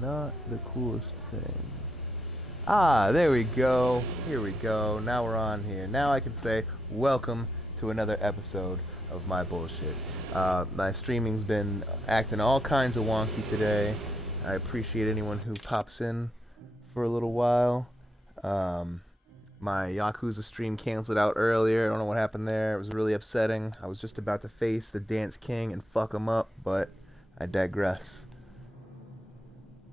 not the coolest thing. Ah, there we go. Here we go. Now we're on here. Now I can say, welcome to another episode of my bullshit. My streaming's been acting all kinds of wonky today. I appreciate anyone who pops in for a little while. Um, my Yakuza stream canceled out earlier. I don't know what happened there. It was really upsetting. I was just about to face the Dance King and fuck him up, but I digress.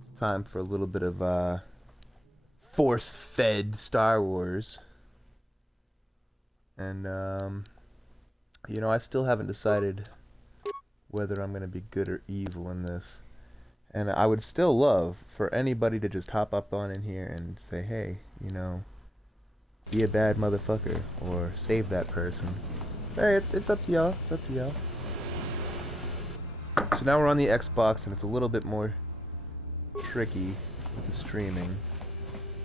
It's time for a little bit of force-fed Star Wars. And, I still haven't decided whether I'm going to be good or evil in this. And I would still love for anybody to just hop up on in here and say, hey, be a bad motherfucker, or save that person. Hey, it's up to y'all. It's up to y'all. So now we're on the Xbox, and it's a little bit more tricky with the streaming.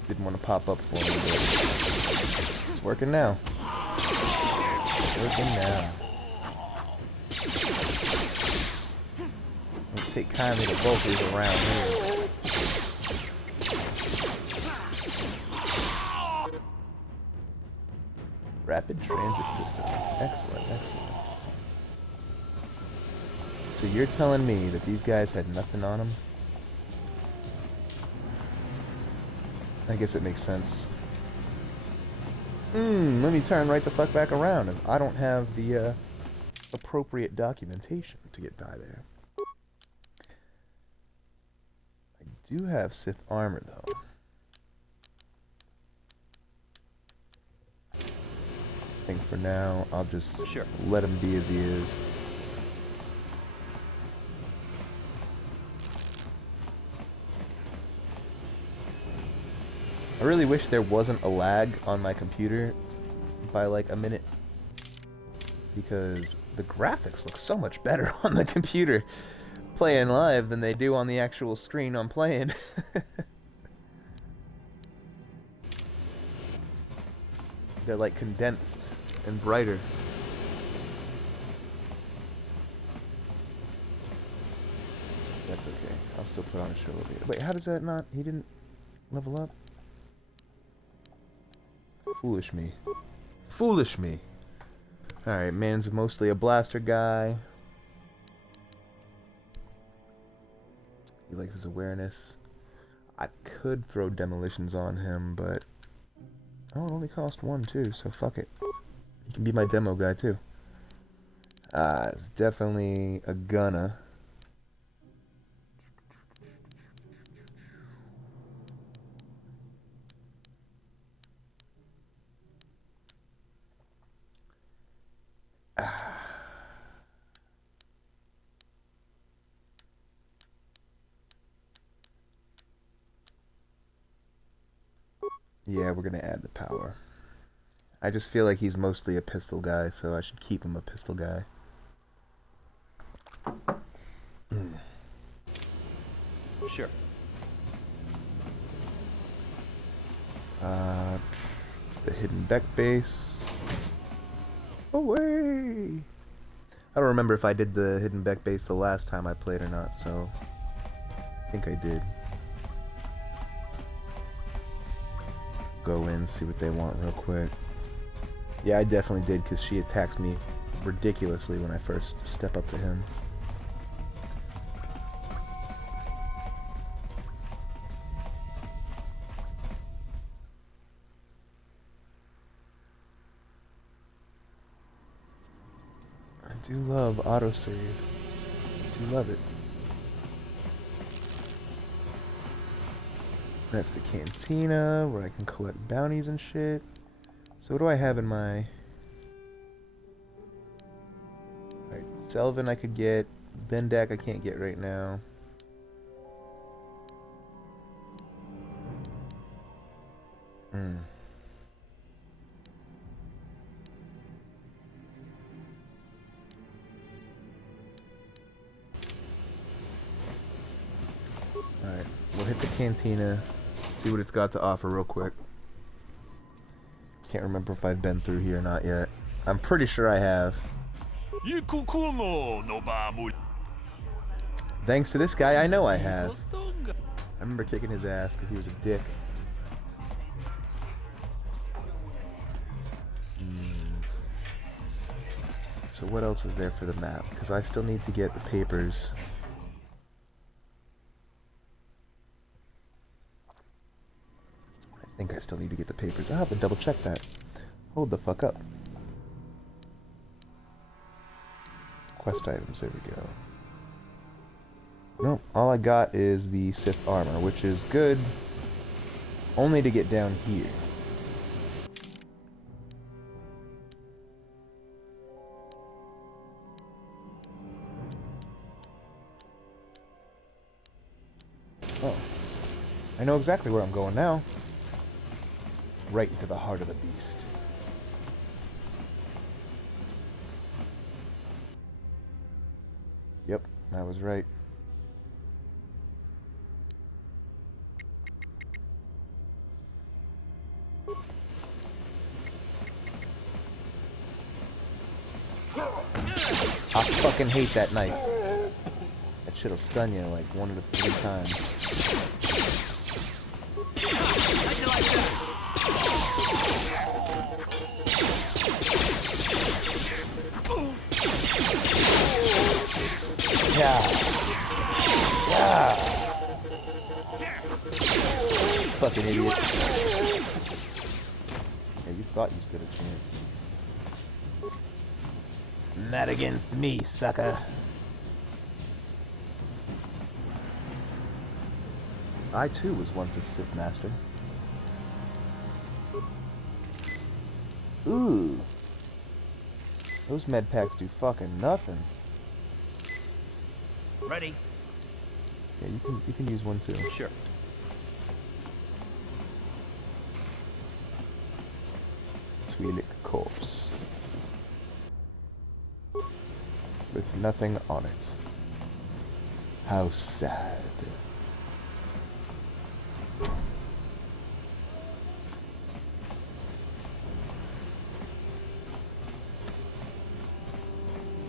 Didn't want to pop up for me, but it's working now. It's working now. Don't take kindly to vocals around here. Rapid transit system. Excellent, excellent. So you're telling me that these guys had nothing on them? I guess it makes sense. Let me turn right the fuck back around, as I don't have the appropriate documentation to get by there. I do have Sith armor, though. I think for now, I'll just let him be as he is. I really wish there wasn't a lag on my computer by like a minute, because the graphics look so much better on the computer playing live than they do on the actual screen I'm playing. They're like condensed and brighter. That's okay. I'll still put on a show of it. Wait, how does that not... He didn't level up? Foolish me. Foolish me. Alright, man's mostly a blaster guy. He likes his awareness. I could throw demolitions on him, but... Oh, it only cost one, too, so fuck it. You can be my demo guy, too. It's definitely a gunna. Yeah, we're gonna add the power. I just feel like he's mostly a pistol guy, so I should keep him a pistol guy. Sure. The hidden Beck base. Away! I don't remember if I did the hidden Beck base the last time I played or not, so I think I did. Go in, see what they want real quick. Yeah, I definitely did, because she attacks me ridiculously when I first step up to him. I do love autosave. I do love it. That's the cantina, where I can collect bounties and shit. So what do I have in my... Alright, Selvin I could get. Bendak I can't get right now. Alright, we'll hit the cantina. See what it's got to offer real quick. Can't remember if I've been through here or not yet. I'm pretty sure I have. Thanks to this guy, I know I have. I remember kicking his ass because he was a dick. So what else is there for the map? Because I still need to get the papers. I think I still need to get the papers. I'll have to double check that. Hold the fuck up. Quest items, there we go. Nope, all I got is the Sith armor, which is good only to get down here. Oh, I know exactly where I'm going now. Right into the heart of the beast. Yep, I was right. I fucking hate that knife. That shit'll stun you like 1 to 3 times. Yeah. Yeah. Fucking idiot. Yeah, you thought you stood a chance. Not against me, sucker. I too was once a Sith Master. Ooh. Those med packs do fucking nothing. Ready? Yeah, you can use one too. Sure. Twi'lek corpse. With nothing on it. How sad.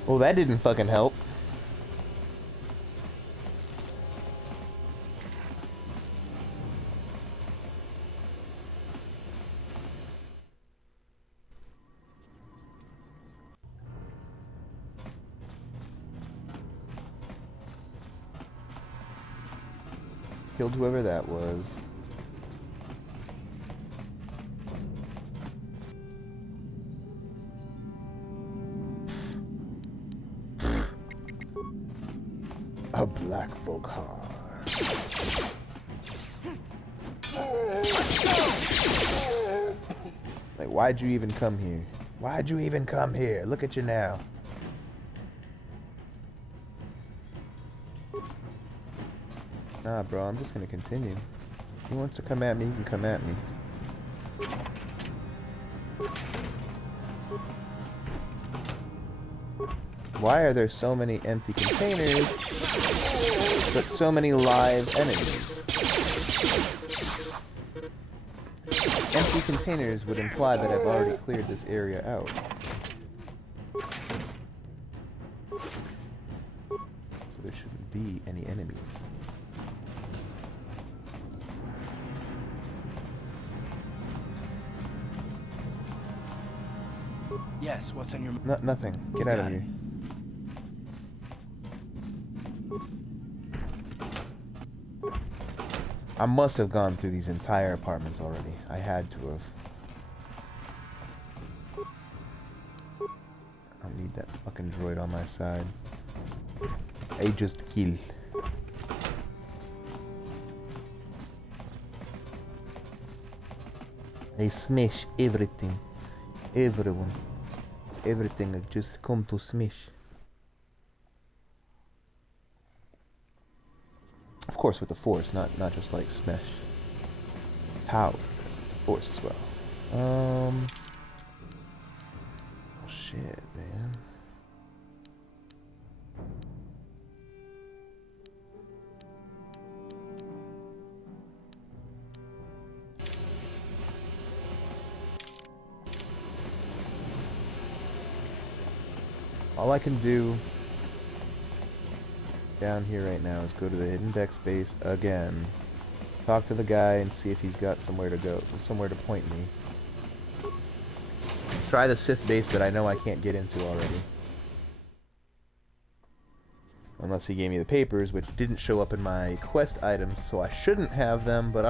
Well, that didn't fucking help. Killed whoever that was. A black Volkar. Like, why'd you even come here? Why'd you even come here? Look at you now. Nah, bro, I'm just gonna continue. If he wants to come at me, he can come at me. Why are there so many empty containers, but so many live enemies? Empty containers would imply that I've already cleared this area out. So there shouldn't be any enemies. Yes, what's on your... Nothing. Get out of here. I must have gone through these entire apartments already. I had to have. I need that fucking droid on my side. I just kill. I smash everything. Everyone. Everything I just come to smash. Of course with the Force, not just like smash. Power. The Force as well. Oh shit, man. All I can do down here right now is go to the hidden deck space again Talk to the guy and see if he's got somewhere to go, somewhere to point me. Try the Sith base that I know I can't get into already. Unless he gave me the papers, which didn't show up in my quest items, so I shouldn't have them, but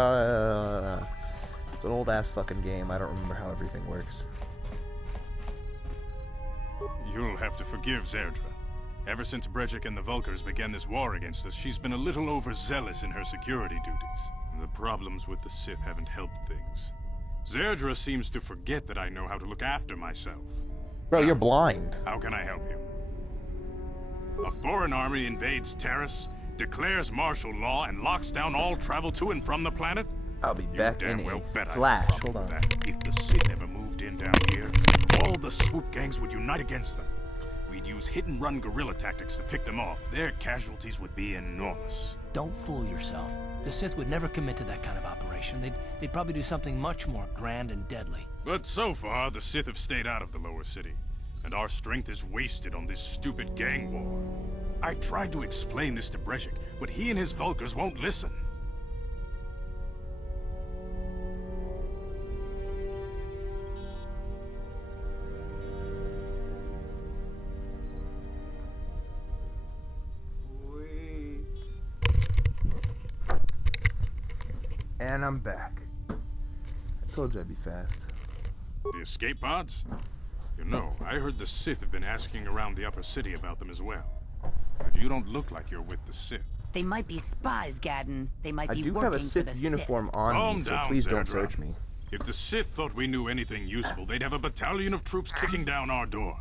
it's an old-ass fucking game. I don't remember how everything works. You'll have to forgive Zerdra. Ever since Brejik and the Vulkars began this war against us, she's been a little overzealous in her security duties. The problems with the Sith haven't helped things. Zerdra seems to forget that I know how to look after myself. Bro, you're blind. How can I help you? A foreign army invades Terrace, declares martial law, and locks down all travel to and from the planet? I'll be You back damn in well a bet flash. I Hold on. that if the Sith ever moved in down here, all the swoop gangs would unite against them. We'd use hit-and-run guerrilla tactics to pick them off. Their casualties would be enormous. Don't fool yourself. The Sith would never commit to that kind of operation. They'd probably do something much more grand and deadly. But so far, the Sith have stayed out of the lower city, and our strength is wasted on this stupid gang war. I tried to explain this to Brejik, but he and his Vulkars won't listen. And I'm back. I told you I'd be fast. The escape pods? You know, I heard the Sith have been asking around the upper city about them as well. But you don't look like you're with the Sith. They might be spies, Gadden. They might I be do working have a for the Sith uniform on Calm me, so down, please don't Zerdra. search me. If the Sith thought we knew anything useful, they'd have a battalion of troops kicking down our door.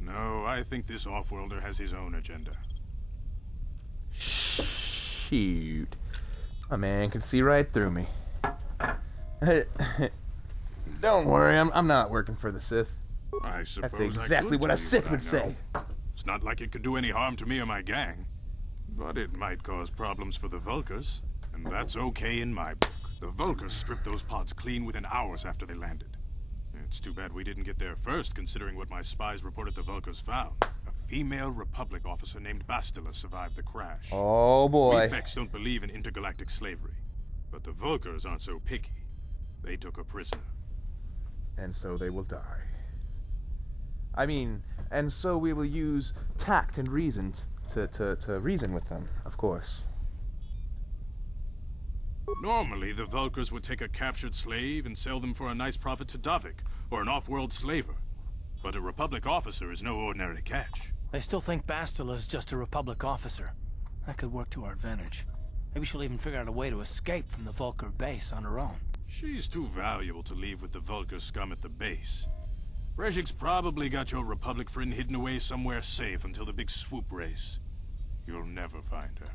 No, I think this off-worlder has his own agenda. Shoot. My man can see right through me. Don't worry, I'm not working for the Sith. I suppose That's exactly I could what a tell you Sith I would say. know. It's not like it could do any harm to me or my gang. But it might cause problems for the Vulkars, and that's okay in my book. The Vulkars stripped those pods clean within hours after they landed. It's too bad we didn't get there first, considering what my spies reported the Vulkars found. A female Republic officer named Bastila survived the crash. Oh boy. We Becks don't believe in intergalactic slavery, but the Vulkars aren't so picky. They took her prisoner. And so they will die. I mean, and so we will use tact and reason to reason with them, of course. Normally, the Vulkars would take a captured slave and sell them for a nice profit to Davik, or an off-world slaver. But a Republic officer is no ordinary catch. I still think Bastila's just a Republic officer. That could work to our advantage. Maybe she'll even figure out a way to escape from the Vulkar base on her own. She's too valuable to leave with the Vulkar scum at the base. Brejik's probably got your Republic friend hidden away somewhere safe until the big swoop race. You'll never find her.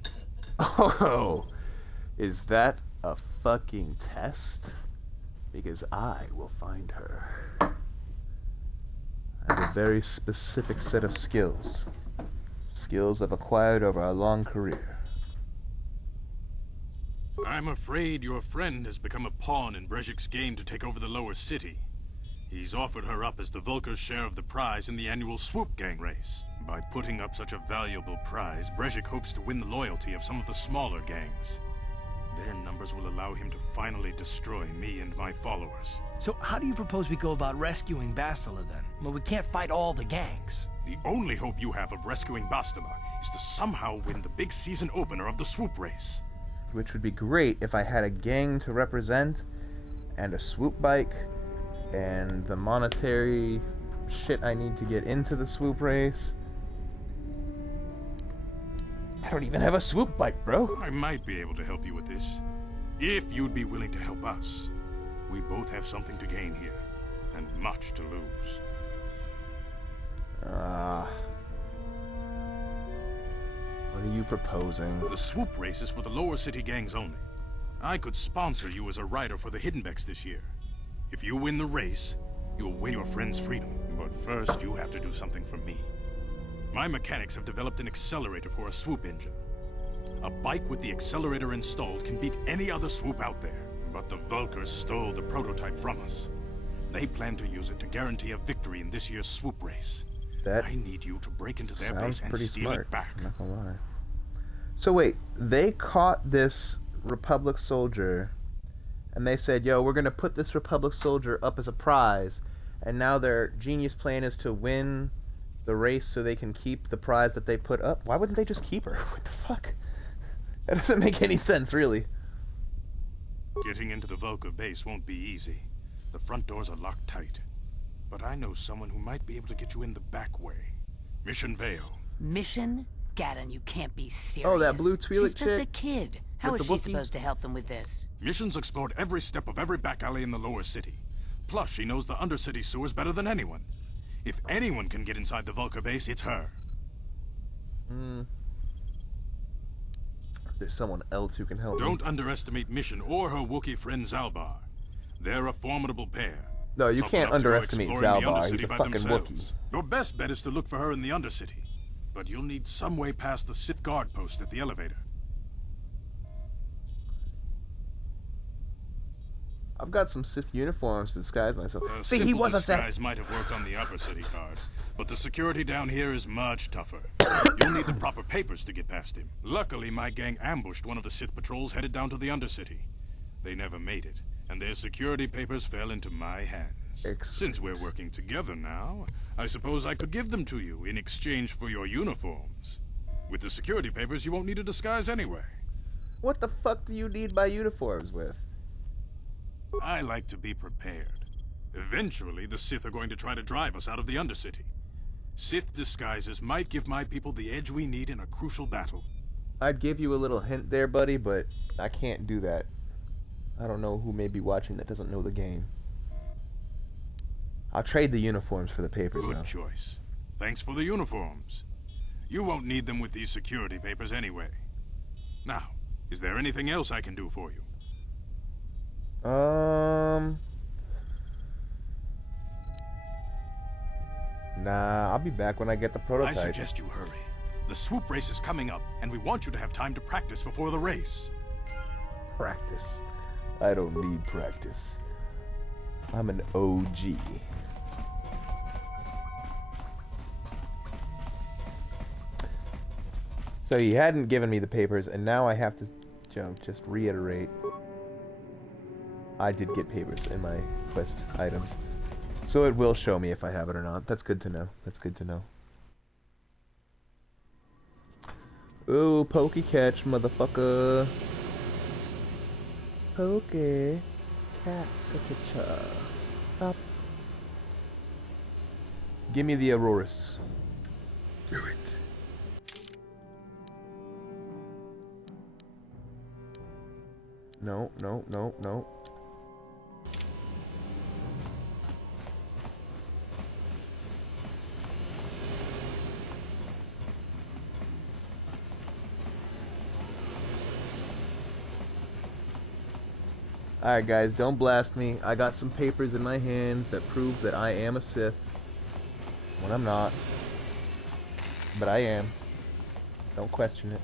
Oh, is that a fucking test? Because I will find her. I have a very specific set of skills. Skills I've acquired over a long career. I'm afraid your friend has become a pawn in Brejik's game to take over the lower city. He's offered her up as the Vulkar's share of the prize in the annual Swoop Gang race. By putting up such a valuable prize, Brejik hopes to win the loyalty of some of the smaller gangs. Their numbers will allow him to finally destroy me and my followers. So how do you propose we go about rescuing Bastila then? Well, we can't fight all the gangs. The only hope you have of rescuing Bastila is to somehow win the big season opener of the Swoop race. Which would be great if I had a gang to represent, and a swoop bike, and the monetary shit I need to get into the swoop race. I don't even have a swoop bike, bro. I might be able to help you with this, if you'd be willing to help us. We both have something to gain here, and much to lose. What are you proposing? The swoop race is for the lower city gangs only. I could sponsor you as a rider for the Hiddenbecks this year. If you win the race, you'll win your friend's freedom. But first, you have to do something for me. My mechanics have developed an accelerator for a swoop engine. A bike with the accelerator installed can beat any other swoop out there. But the Vulkars stole the prototype from us. They plan to use it to guarantee a victory in this year's swoop race. That I need you to break into their sounds base and pretty steal smart. it back. I'm not gonna lie. So wait, they caught this Republic soldier, and they said, yo, we're going to put this Republic soldier up as a prize, and now their genius plan is to win the race so they can keep the prize that they put up. Why wouldn't they just keep her? What the fuck? That doesn't make any sense, really. Getting into the Vulca base won't be easy. The front doors are locked tight. But I know someone who might be able to get you in the back way. Mission Vale. Mission? Gaddon, you can't be serious. Oh, that blue Twi'lek She's just a chick kid. How with is the she Wookiee? supposed to help them with this? Mission's explored every step of every back alley in the lower city. Plus, she knows the undercity sewers better than anyone. If anyone can get inside the Vulca base, it's her. There's someone else who can help me. Don't underestimate Mission or her Wookiee friend Zalbar. They're a formidable pair. No, you Tough can't enough to go underestimate exploring the Zalbar. He's Undercity a by fucking themselves. Wookiee. Your best bet is to look for her in the Undercity. But you'll need some way past the Sith guard post at the elevator. I've got some Sith uniforms to disguise myself. See, he Simple was a Sith. disguise might have worked on the upper city card, but the security down here is much tougher. You'll need the proper papers to get past him. Luckily, my gang ambushed one of the Sith patrols headed down to the Undercity. They never made it, and their security papers fell into my hands. Since we're working together now, I suppose I could give them to you in exchange for your uniforms. With the security papers, you won't need a disguise anyway. What the fuck do you need my uniforms with? I like to be prepared. Eventually, the Sith are going to try to drive us out of the Undercity. Sith disguises might give my people the edge we need in a crucial battle. I'd give you a little hint there, buddy, but I can't do that. I don't know who may be watching that doesn't know the game. I'll trade the uniforms for the papers, Good though. choice. Thanks for the uniforms. You won't need them with these security papers anyway. Now, is there anything else I can do for you? Nah, I'll be back when I get the prototype. I suggest you hurry. The swoop race is coming up, and we want you to have time to practice before the race. Practice. I don't need practice. I'm an OG. So he hadn't given me the papers, and now I have to, just reiterate. I did get papers in my quest items. So it will show me if I have it or not. That's good to know. That's good to know. Ooh, pokey catch, motherfucker. Pokey cat. Up. Give me the Auroras. Do it. No, no, no, no. Alright guys, don't blast me. I got some papers in my hands that prove that I am a Sith. When I'm not. But I am. Don't question it.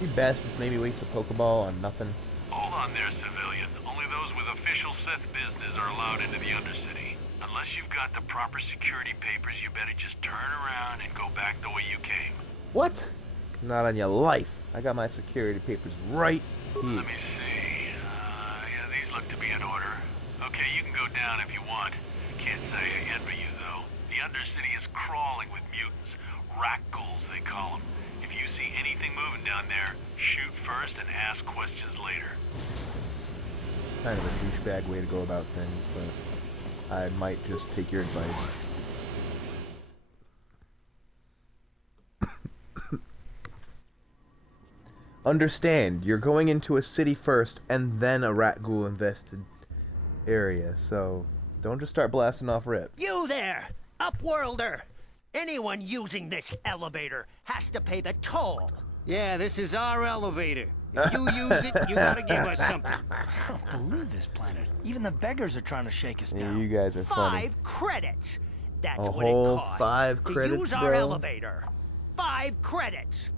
You bastards made me waste a Pokeball on nothing. Hold on there, civilian. Only those with official Sith business are allowed into the Undercity. Unless you've got the proper security papers, you better just turn around and go back the way you came. What? Not on your life. I got my security papers right here. Let me see. Yeah, these look to be in order. Okay, you can go down if you want. Can't say I envy you, though. The Undercity is crawling with mutants. Rat ghouls, they call them. If you see anything moving down there, shoot first and ask questions later. Kind of a douchebag way to go about things, but I might just take your advice. Understand, you're going into a city first and then a rat ghoul invested area, so don't just start blasting off rip. You there, Upworlder! Anyone using this elevator has to pay the toll. Yeah, this is our elevator. If you use it, you gotta give us something. I don't believe this planet. Even the beggars are trying to shake us Yeah, down. you guys are funny. 5 credits. That's A what whole it costs 5 to credits, use our bro? elevator. 5 credits.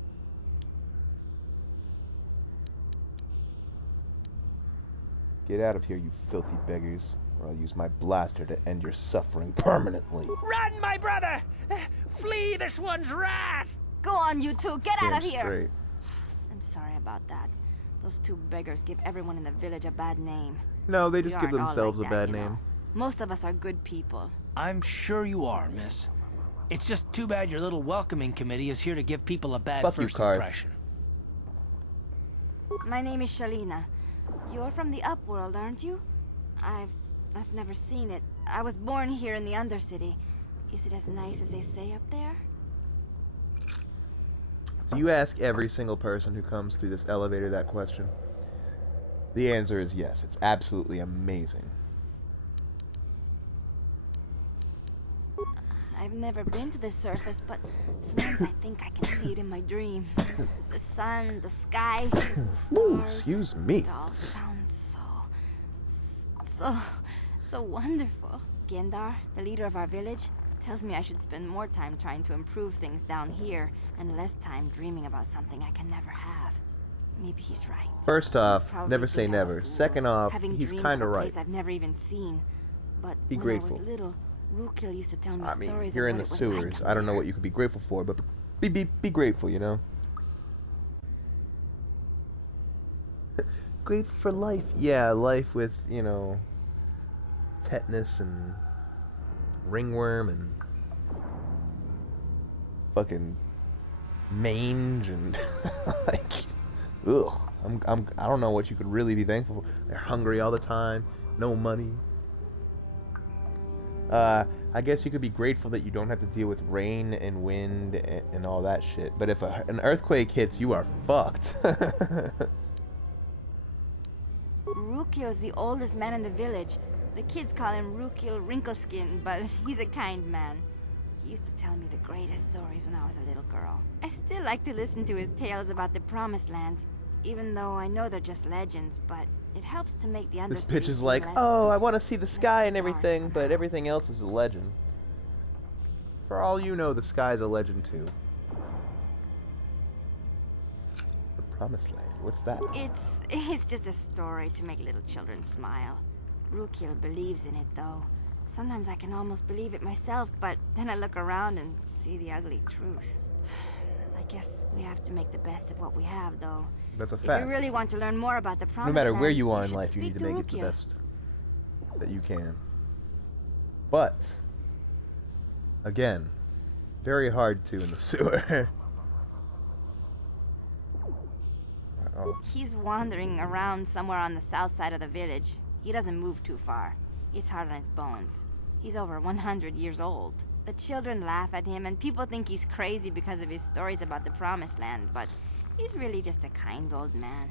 Get out of here, you filthy beggars, or I'll use my blaster to end your suffering permanently. Run, my brother! Flee this one's wrath! Go on, you two. Get out of Damn here. straight. I'm sorry about that. Those two beggars give everyone in the village a bad name. No, they We just give aren't all themselves like a that, bad you know. name. Most of us are good people. I'm sure you are, miss. It's just too bad your little welcoming committee is here to give people a bad Fuck you, first Karth. impression. My name is Shalina. You're from the Upworld, aren't you? I've never seen it. I was born here in the Undercity. Is it as nice as they say up there? Do you ask every single person who comes through this elevator that question? The answer is yes. It's absolutely amazing. I've never been to the surface, but sometimes I think I can see it in my dreams. The sun, the sky, the stars. Ooh, excuse me. It all sounds so wonderful. Gendar, the leader of our village, tells me I should spend more time trying to improve things down here and less time dreaming about something I can never have. Maybe he's right. First off, Probably never think say I'm a never. fool, Second off, having he's dreams kind of of a right. place I've never even seen. But Be when I grateful. was little, Rukil used to tell me I mean, stories you're of in what the it was like sewers. up I don't know there. what you could be grateful for, but be grateful, you know? Grateful for life. Yeah, life with, you know, tetanus and ringworm and fucking mange and like, ugh. I don't know what you could really be thankful for. They're hungry all the time, no money. I guess you could be grateful that you don't have to deal with rain and wind and all that shit. But if an earthquake hits, you are fucked. Rukil is the oldest man in the village. The kids call him Rukil Wrinkleskin, but he's a kind man. He used to tell me the greatest stories when I was a little girl. I still like to listen to his tales about the Promised Land, even though I know they're just legends, but it helps to make the Undercity This bitch is seem like, less- oh, I want to see the less sky and dark everything, but somehow. everything else is a legend. For all you know, the sky's a legend too. The Promised Land, what's that? It's just a story to make little children smile. Rukil believes in it, though. Sometimes I can almost believe it myself, but then I look around and see the ugly truth. I guess we have to make the best of what we have, though. That's a If fact. you really want to learn more about the Promised No matter where Land, you are in should life, you need speak to make it the Rukil. best that you can. But, again, very hard to in the sewer. Oh, He's wandering around somewhere on the south side of the village. He doesn't move too far. It's hard on his bones. He's over 100 years old. The children laugh at him, and people think he's crazy because of his stories about the Promised Land, but he's really just a kind old man.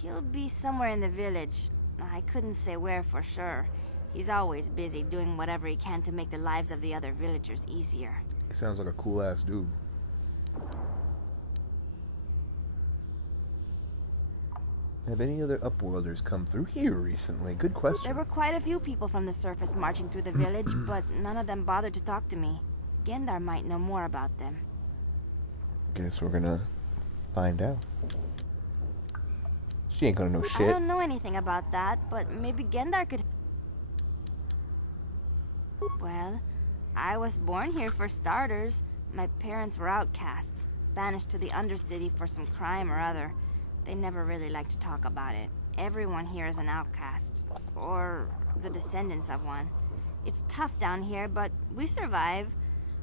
He'll be somewhere in the village. I couldn't say where for sure. He's always busy doing whatever he can to make the lives of the other villagers easier. he sounds like a cool ass dude. Have any other Upworlders come through here recently? Good question. There were quite a few people from the surface marching through the village, but none of them bothered to talk to me. Gendar might know more about them. Guess we're gonna find out. She ain't gonna know I shit. don't know anything about that, but maybe Gendar could... Well, I was born here for starters. My parents were outcasts, banished to the Undercity for some crime or other. They never really liked to talk about it. Everyone here is an outcast, or the descendants of one. It's tough down here, but we survive.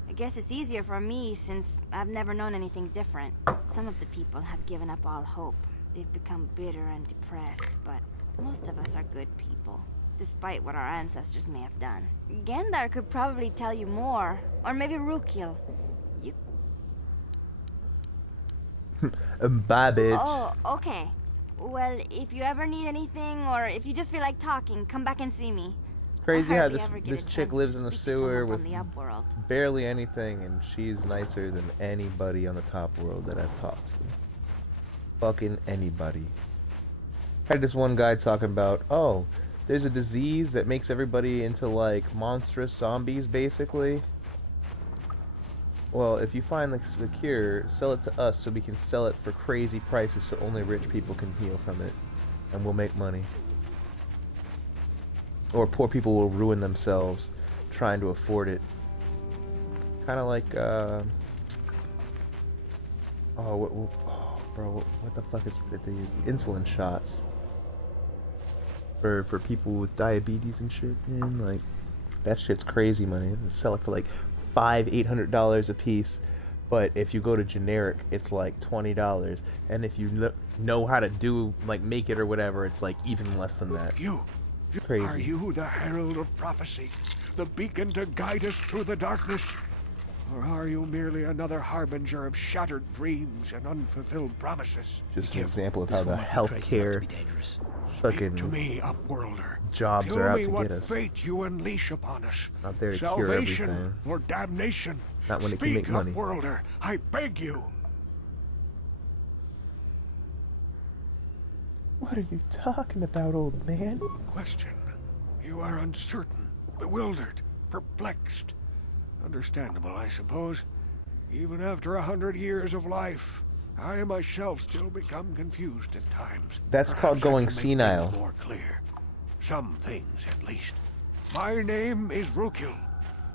I guess it's easier for me since I've never known anything different. Some of the people have given up all hope. They've become bitter and depressed, but most of us are good people, despite what our ancestors may have done. Gendar could probably tell you more, or maybe Rukil. You... Bye, bitch. Oh, okay. Well, if you ever need anything, or if you just feel like talking, come back and see me. It's crazy I how hardly ever get this a chick chance lives to in the speak to someone sewer from with the Upworld. barely anything, and she's nicer than anybody on the top world that I've talked to. Fucking anybody. I had this one guy talking about, oh, there's a disease that makes everybody into like monstrous zombies, basically. Well, if you find the cure, sell it to us so we can sell it for crazy prices so only rich people can heal from it, and we'll make money. Or poor people will ruin themselves trying to afford it Kind of like, oh, bro, what the fuck is it that they use? The insulin shots. For people with diabetes and shit, man. Like, that shit's crazy money. They sell it for like $800 a piece. But if you go to generic, it's like $20. And if you know how to do, like, make it or whatever, it's like even less than that. Are you the herald of prophecy? The beacon to guide us through the darkness? Or are you merely another harbinger of shattered dreams and unfulfilled promises? Just an example of how the healthcare fucking to me, Upworlder. jobs are out to Tell me what get us. fate you unleash upon us. Not there to cure Salvation everything. or damnation. Not when it can make money. Upworlder, I beg you. What are you talking about, old man? Question. You are uncertain, bewildered, perplexed. Understandable, I suppose. Even after 100 years of life, I myself still become confused at times. That's Perhaps called going I can make senile. things more clear. Some things, at least. My name is Rukil,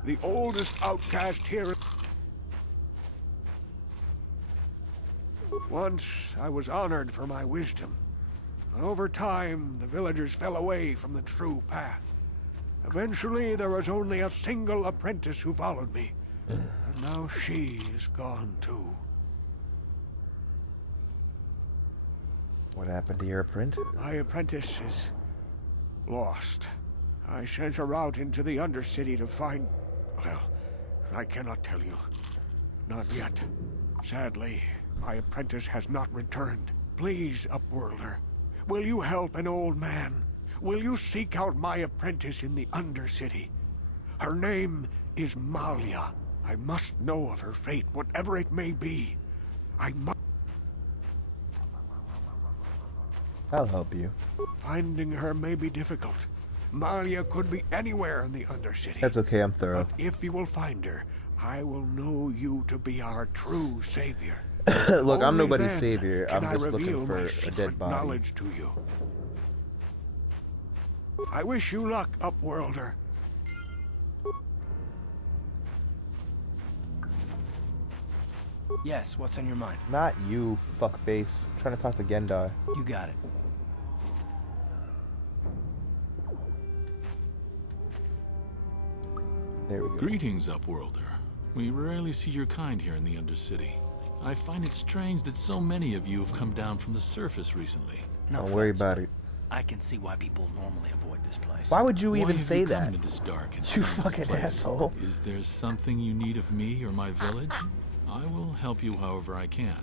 the oldest outcast here. Once I was honored for my wisdom. Over time, the villagers fell away from the true path. Eventually, there was only a single apprentice who followed me. And now she is gone too. What happened to your apprentice? My apprentice is lost. I sent her out into the Undercity to find... Well, I cannot tell you. Not yet. Sadly, my apprentice has not returned. Please, Upworlder, will you help an old man? Will you seek out my apprentice in the Undercity? Her name is Malia. I must know of her fate, whatever it may be. I must... I'll help you. Finding her may be difficult. Malia could be anywhere in the Undercity. That's okay, I'm thorough. But if you will find her, I will know you to be our true savior. Look, I'm Only nobody's then savior. can I'm just I reveal looking for my a secret dead body. knowledge to you. I wish you luck, Upworlder. Yes, what's on your mind? Not you, fuckface. I'm trying to talk to Gendar. You got it. There we go. Greetings, Upworlder. We rarely see your kind here in the Undercity. I find it strange that so many of you have come down from the surface recently. No Don't worry offense, about but it. I can see why people normally avoid this place. Why would you Why even have say you come that? into this dark and You sunless fucking place? asshole. Is there something you need of me or my village? I will help you however I can.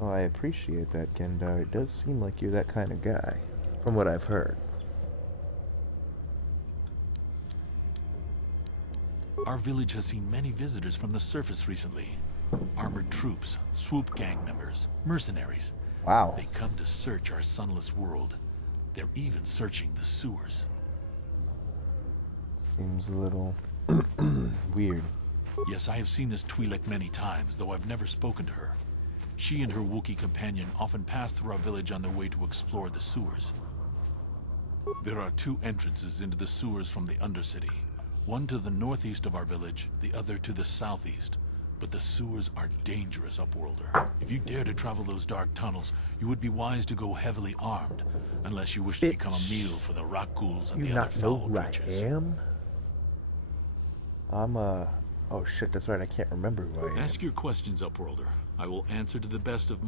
Oh, I appreciate that, Gendar. It does seem like you're that kind of guy, from what I've heard. Our village has seen many visitors from the surface recently. Armored troops, swoop gang members, mercenaries. Wow. They come to search our sunless world. They're even searching the sewers. Seems a little weird. Yes, I have seen this Twi'lek many times, though I've never spoken to her. She and her Wookiee companion often pass through our village on their way to explore the sewers. There are two entrances into the sewers from the Undercity. One to the northeast of our village, the other to the southeast. But the sewers are dangerous, Upworlder. If you dare to travel those dark tunnels, you would be wise to go heavily armed, unless you wish to become a meal for the rock ghouls and You the other not know foul who I creatures. am? I'm oh shit, that's right, I can't remember who I am. Ask your questions, Upworlder. I will answer to the best of...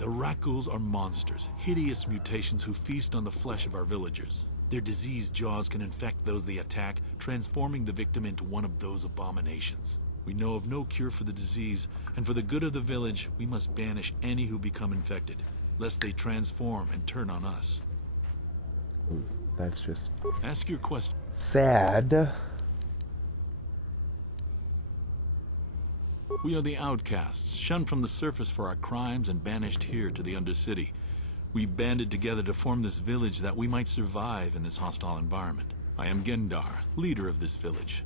The Rakghouls are monsters, hideous mutations who feast on the flesh of our villagers. Their diseased jaws can infect those they attack, transforming the victim into one of those abominations. We know of no cure for the disease, and for the good of the village, we must banish any who become infected, lest they transform and turn on us. That's just Ask your question. sad. We are the outcasts, shunned from the surface for our crimes and banished here to the Undercity. We banded together to form this village that we might survive in this hostile environment. I am Gendar, leader of this village,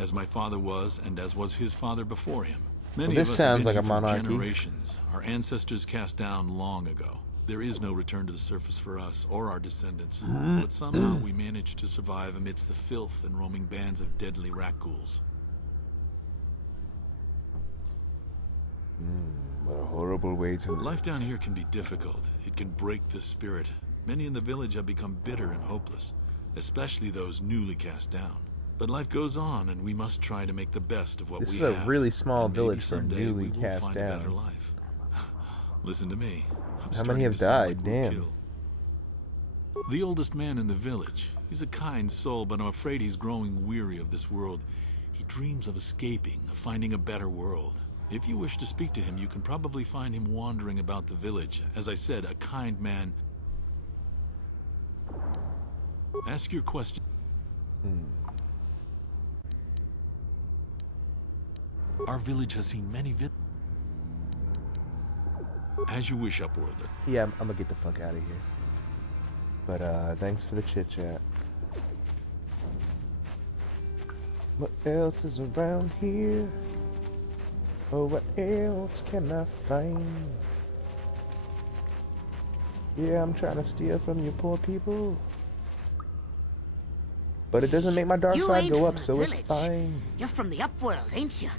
as my father was and as was his father before him. Many Well, this of us sounds have been like a here for monarchy. generations, our ancestors cast down long ago. There is no return to the surface for us or our descendants, but somehow we managed to survive amidst the filth and roaming bands of deadly rat-ghouls. What a horrible way to live. Life down here can be difficult. It can break the spirit. Many in the village have become bitter and hopeless, especially those newly cast down. But life goes on, and we must try to make the best of what we have. This is a really small And maybe village for someday newly we will cast find a better down. life. Listen to me. I'm How many starting have to sound like died? we'll Damn. kill. The oldest man in the village. He's a kind soul, but I'm afraid he's growing weary of this world. He dreams of escaping, of finding a better world. If you wish to speak to him, you can probably find him wandering about the village. As I said, a kind man. Ask your question. Our village has seen many As you wish, Upworlder. Yeah, I'm gonna get the fuck out of here. But thanks for the chit chat. What else is around here? Oh, what else can I find? Yeah, I'm trying to steal from you poor people. But it doesn't make my dark You side ain't go from up, the so it's village. fine. You're from the Upworld, ain't you?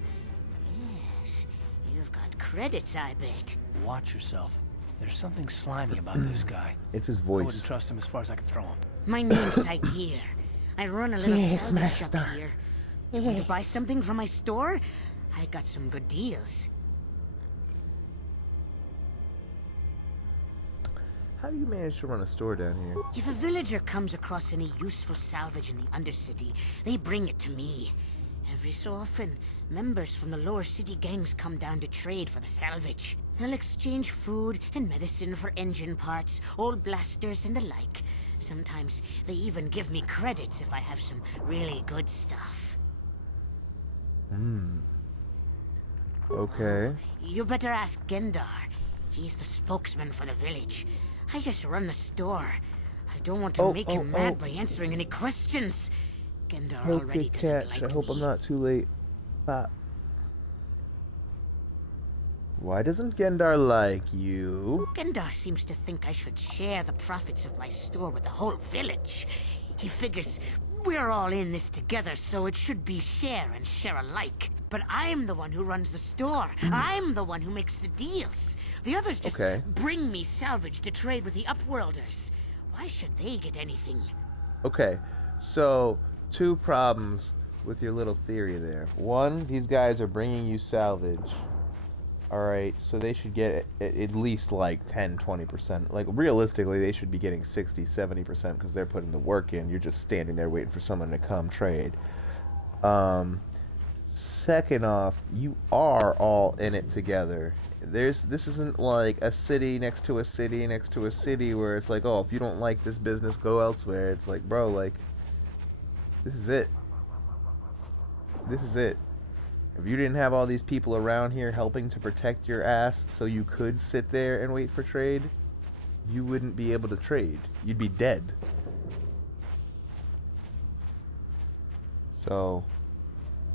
Yes. You've got credits, I bet. Watch yourself. There's something slimy about this guy. It's his I voice. wouldn't trust him as far as I could throw him. My name's Saigir. I run a little Yes, salvage shop master. here. You want to buy something from my store? I got some good deals. How do you manage to run a store down here? If a villager comes across any useful salvage in the Undercity, they bring it to me. Every so often, members from the lower city gangs come down to trade for the salvage. They'll exchange food and medicine for engine parts, old blasters, and the like. Sometimes they even give me credits if I have some really good stuff. Okay. You better ask Gendar. He's the spokesman for the village. I just run the store. I don't want to make him mad by answering any questions. Gendar already Okay, doesn't catch. like I hope me. I'm not too late. Why doesn't Gendar like you? Gendar seems to think I should share the profits of my store with the whole village. He figures we're all in this together, so it should be share and share alike. But I'm the one who runs the store. I'm the one who makes the deals. The others just bring me salvage to trade with the Upworlders. Why should they get anything? Okay, so two problems with your little theory there. One, these guys are bringing you salvage. Alright, so they should get at least like 10-20%. Like, realistically, they should be getting 60-70% because they're putting the work in. You're just standing there waiting for someone to come trade. Second off, you are all in it together. This isn't like a city next to a city next to a city where it's like, oh, if you don't like this business, go elsewhere. It's like, bro, like, this is it. This is it. If you didn't have all these people around here helping to protect your ass so you could sit there and wait for trade, you wouldn't be able to trade. You'd be dead. So,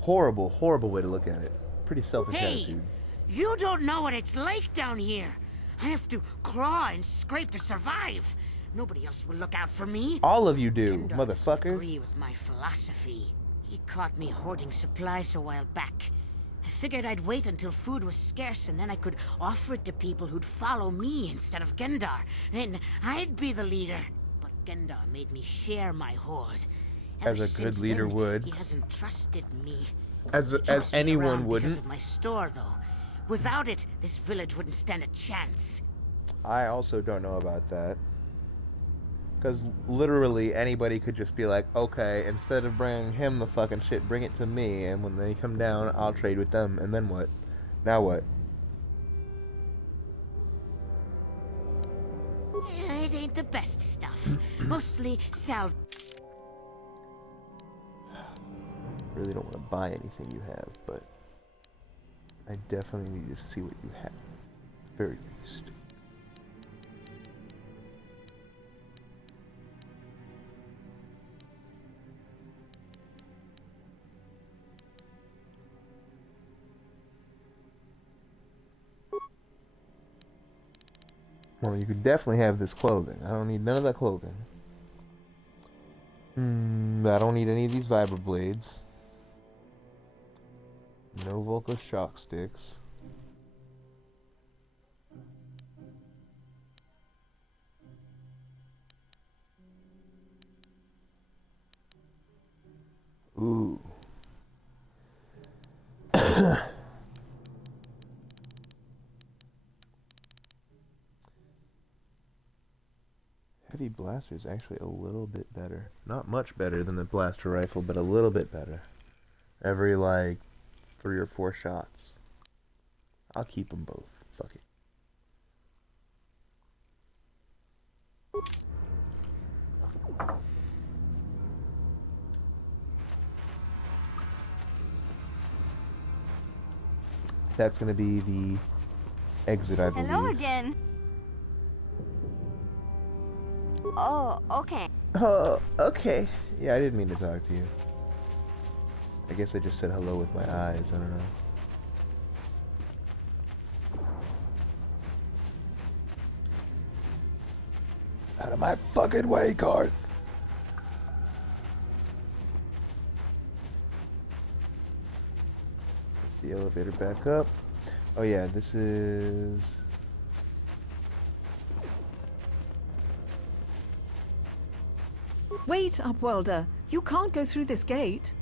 horrible, horrible way to look at it. Pretty selfish attitude. You don't know what it's like down here. I have to claw and scrape to survive. Nobody else will look out for me. All of you do, Gendar doesn't motherfucker. agree with my philosophy. He caught me hoarding supplies a while back. I figured I'd wait until food was scarce and then I could offer it to people who'd follow me instead of Gendar. Then I'd be the leader. But Gendar made me share my hoard. As Ever a good since leader then, would. He hasn't trusted me. As He keeps me anyone around wouldn't. because of my store, though. Without it, this village wouldn't stand a chance. I also don't know about that. Because literally anybody could just be like, okay, instead of bringing him the fucking shit, bring it to me, and when they come down, I'll trade with them, and then what? Now what? It ain't the best stuff. Mostly salve. Really don't want to buy anything you have, but I definitely need to see what you have. At the very least. Well, you could definitely have this clothing. I don't need none of that clothing. I don't need any of these vibroblades. No Volca shock sticks. Ooh. Heavy blaster is actually a little bit better. Not much better than the blaster rifle, but a little bit better. Every, like, 3 or 4 shots. I'll keep them both. Fuck it. That's gonna be the exit, I believe. Hello again. Oh, okay. Oh, okay. Yeah, I didn't mean to talk to you. I guess I just said hello with my eyes. I don't know. Out of my fucking way, Garth. Let's the elevator back up. Oh yeah, this is... Wait, Upworlder. You can't go through this gate.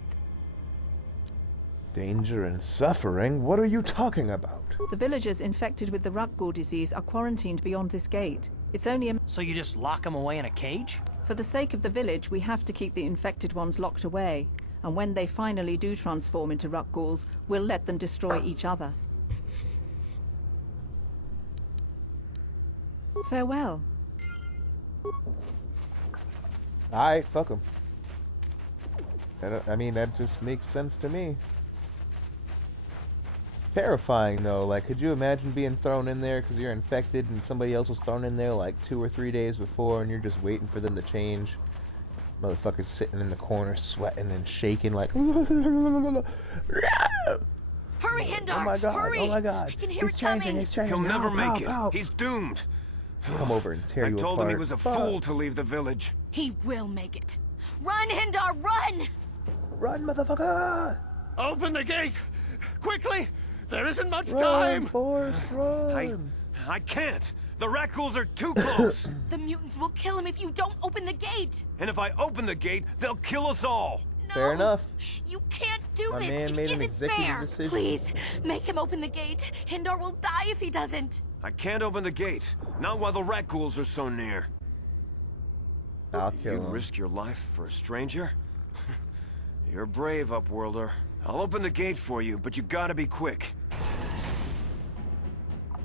Danger and suffering? What are you talking about? The villagers infected with the Rukgul disease are quarantined beyond this gate. It's only a... So you just lock them away in a cage? For the sake of the village, we have to keep the infected ones locked away. And when they finally do transform into Rukguls, we'll let them destroy each other. Farewell. Alright, fuck them. I mean, that just makes sense to me. Terrifying, though. Like, could you imagine being thrown in there because you're infected and somebody else was thrown in there like 2 or 3 days before and you're just waiting for them to change? Motherfuckers sitting in the corner sweating and shaking like... Hurry, Hindar! Oh my god, hurry! oh my god. I can hear He's it changing, coming. he's changing. He'll never Help, make help, it. help. He's doomed. Come over and tear I you told apart. him he was a fool to leave the village. He will make it. Run, Hindar, run! Run, motherfucker! Open the gate! Quickly! There isn't much Run, time! Forrest, run! I can't. The Rackhools are too close. The mutants will kill him if you don't open the gate! And if I open the gate, they'll kill us all. No! Fair enough. You can't do My this! man It made an isn't executive fair! decision. Please, make him open the gate. Hindar will die if he doesn't. I can't open the gate. Not while the Rackhools are so near. I'll kill You him. risk your life for a stranger? You're brave, Upworlder. I'll open the gate for you, but you gotta be quick.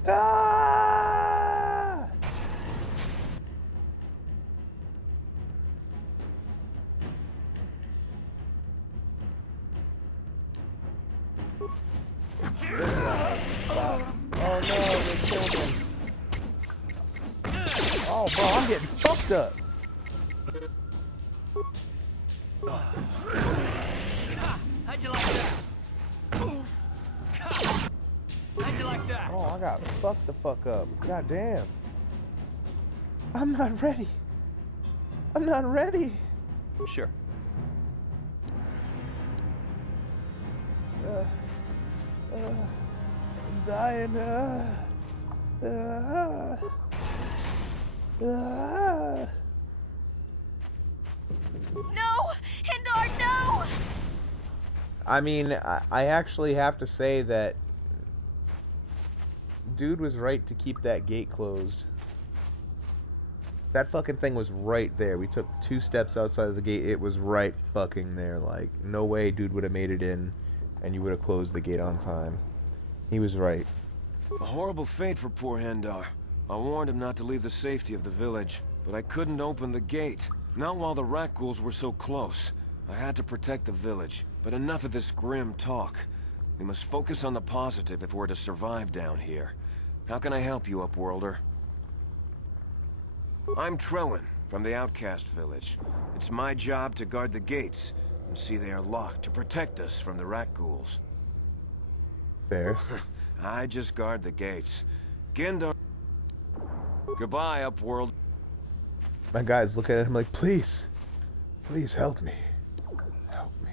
Ah! Oh no, they killed him. Oh bro, I'm getting fucked up. How'd you like that? How'd you like that? Oh, I got fucked the fuck up. God damn. I'm not ready. I'm not ready. Sure. I'm dying. No! Hindar, no! I mean, I actually have to say that dude was right to keep that gate closed. That fucking thing was right there. We took 2 steps outside of the gate. It was right fucking there. Like, no way dude would have made it in and you would have closed the gate on time. He was right. A horrible fate for poor Hendar. I warned him not to leave the safety of the village, but I couldn't open the gate. Not while the Rackhools were so close. I had to protect the village. But enough of this grim talk. We must focus on the positive if we're to survive down here. How can I help you, Upworlder? I'm Trellin, from the Outcast Village. It's my job to guard the gates, and see they are locked to protect us from the Rackhools. Fair. I just guard the gates. Gendar... Goodbye, Upworld. My guys look at him like, please, please help me. Help me.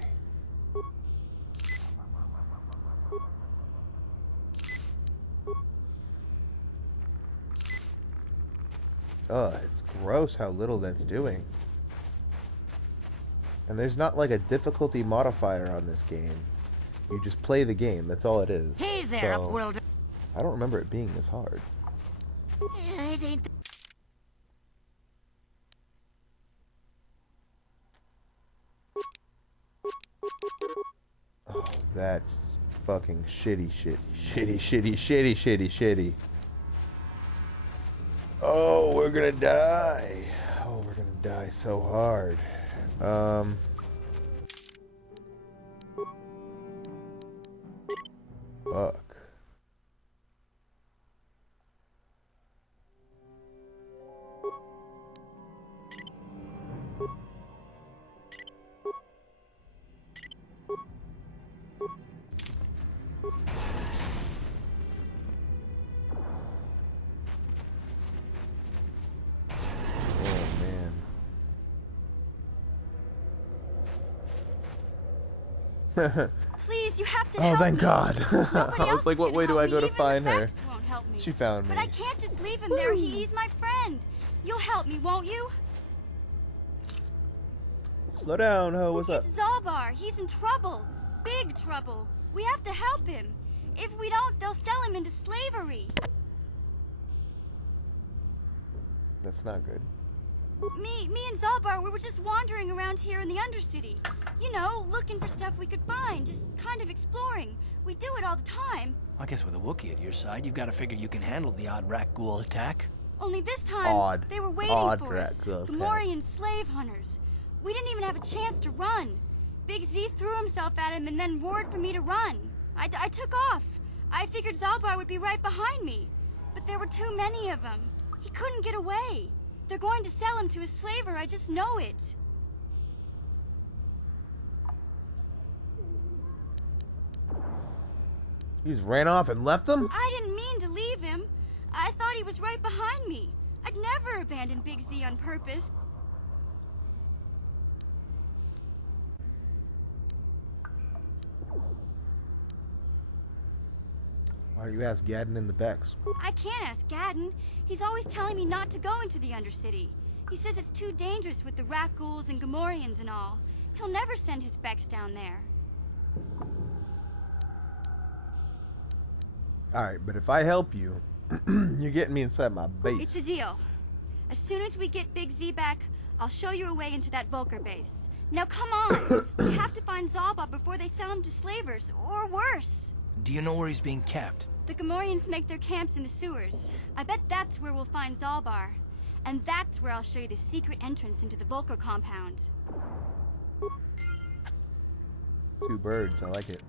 Oh, it's gross how little that's doing. And there's not like a difficulty modifier on this game. You just play the game, that's all it is. Hey there, So, Upworld. I don't remember it being this hard. It ain't. Oh, that's fucking shitty. Oh, we're gonna die. Oh, we're gonna die so hard. Fuck. Please, you have to Oh, help thank me. God. Nobody I else was like, what can way do help I go me. to Even find the her? Vex won't help me. She found me. But I can't just leave him there. He's my friend. You'll help me, won't you? Slow down, ho. What's up? It's Zalbar. He's in trouble. Big trouble. We have to help him. If we don't, they'll sell him into slavery. That's not good. Me and Zalbar, we were just wandering around here in the Undercity. You know, looking for stuff we could find, just kind of exploring. We do it all the time. I guess with a Wookiee at your side, you've got to figure you can handle the odd rat ghoul attack. Only this time, they were waiting for us. rat Gamorrean slave hunters. We didn't even have a chance to run. Big Z threw himself at him and then roared for me to run. I took off. I figured Zalbar would be right behind me. But there were too many of them. He couldn't get away. They're going to sell him to a slaver, I just know it. He just ran off and left him? I didn't mean to leave him. I thought he was right behind me. I'd never abandon Big Z on purpose. Why don't you ask Gadden in the Bex? I can't ask Gadden. He's always telling me not to go into the Undercity. He says it's too dangerous with the rat ghouls and Gamorreans and all. He'll never send his Bex down there. Alright, but if I help you, you're getting me inside my base. It's a deal. As soon as we get Big Z back, I'll show you a way into that Vulcar base. Now come on! We have to find Zalba before they sell him to slavers, or worse. Do you know where he's being kept? The Gamorreans make their camps in the sewers. I bet that's where we'll find Zalbar. And that's where I'll show you the secret entrance into the Vulcar compound. 2 birds, I like it.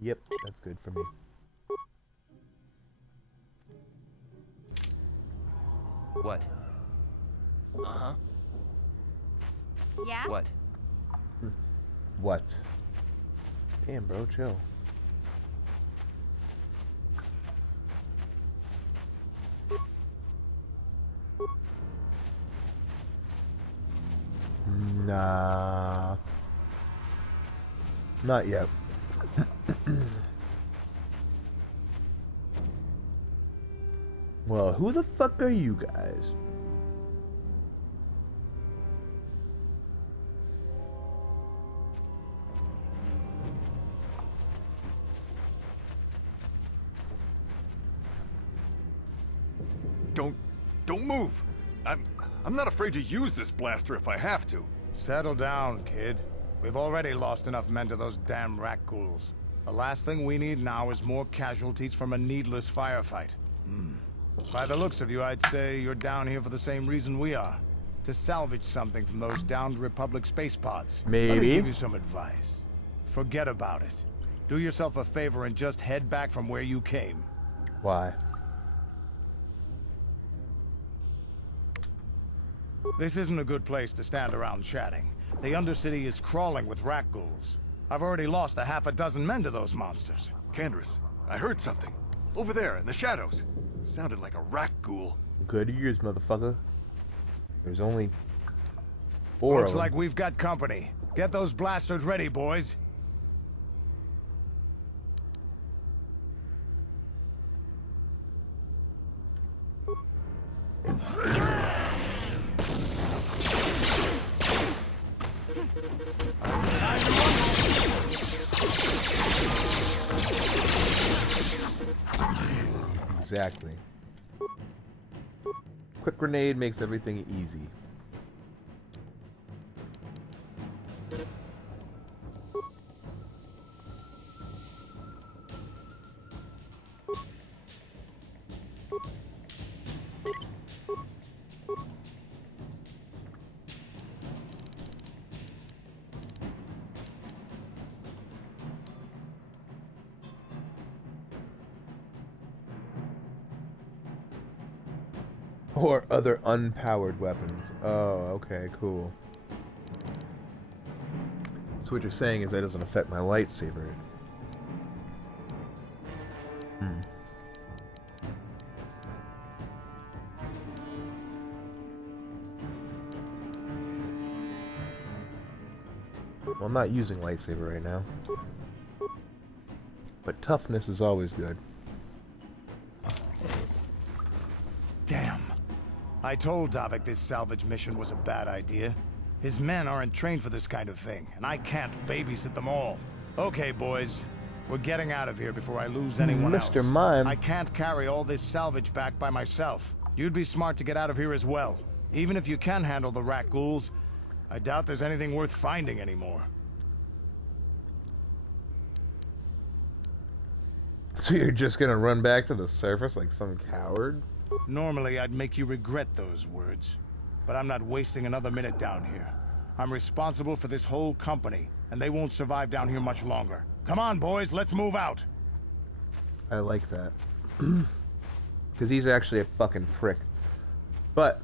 Yep, that's good for me. What? Uh-huh. Yeah? What? What? Damn, bro, chill. Nah. Not yet. Well, who the fuck are you guys? Don't move. I'm not afraid to use this blaster if I have to. Settle down, kid. We've already lost enough men to those damn rat ghouls. The last thing we need now is more casualties from a needless firefight. By the looks of you, I'd say you're down here for the same reason we are. To salvage something from those downed Republic space pods. Let me Maybe. give you some advice. Forget about it. Do yourself a favor and just head back from where you came. Why? This isn't a good place to stand around chatting. The Undercity is crawling with rat ghouls. I've already lost a half a dozen men to those monsters. Candace, I heard something. Over there, in the shadows. Sounded like a rat ghoul. Good ears, motherfucker. There's only 4 Looks of them. like we've got company. Get those blasters ready, boys. Exactly. Quick grenade makes everything easy. Or other unpowered weapons. Oh, okay, cool. So what you're saying is that doesn't affect my lightsaber. Well, I'm not using lightsaber right now. But toughness is always good. Damn. I told Davik this salvage mission was a bad idea. His men aren't trained for this kind of thing, and I can't babysit them all. Okay, boys. We're getting out of here before I lose anyone else. Mr. Mime. I can't carry all this salvage back by myself. You'd be smart to get out of here as well. Even if you can handle the rat ghouls, I doubt there's anything worth finding anymore. So you're just gonna run back to the surface like some coward? Normally, I'd make you regret those words. But I'm not wasting another minute down here. I'm responsible for this whole company, and they won't survive down here much longer. Come on, boys, let's move out! I like that. Because he's actually a fucking prick. But,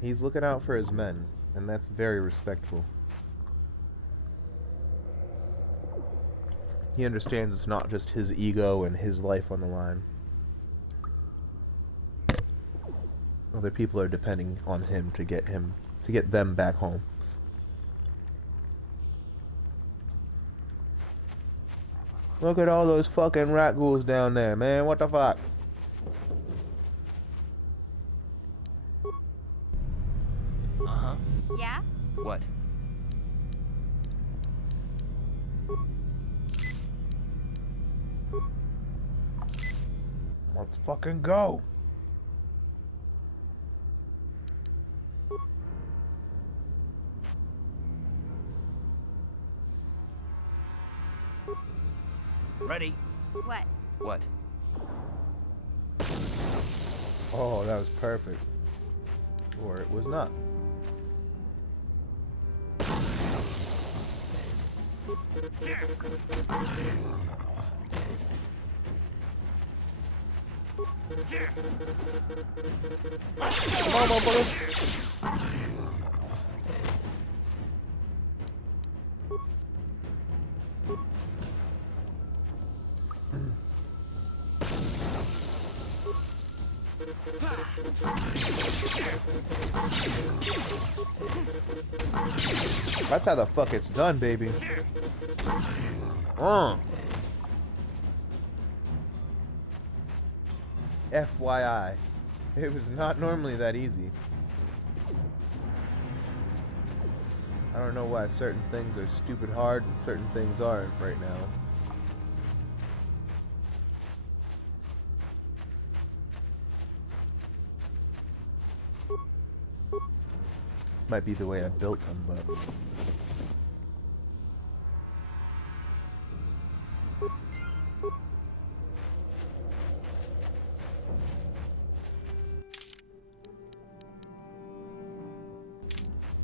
he's looking out for his men, and that's very respectful. He understands it's not just his ego and his life on the line. Other people are depending on him to get them back home. Look at all those fucking rat ghouls down there, man. What the fuck? Uh-huh. Yeah? What? Let's fucking go. Ready? What? What? Oh, that was perfect. Or it was not. Come on, motherfucker. That's how the fuck it's done, baby. FYI. It was not normally that easy. I don't know why certain things are stupid hard and certain things aren't right now. Might be the way I built them, but...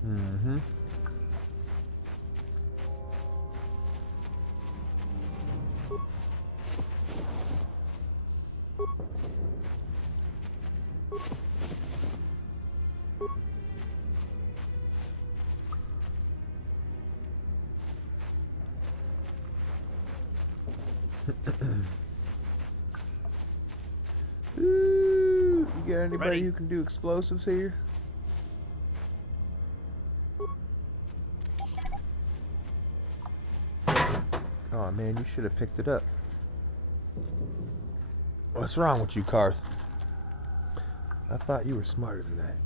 Mm-hmm. Ooh, you got anybody Ready? who can do explosives here? Oh man, you should have picked it up. What's wrong with you, Karth? I thought you were smarter than that.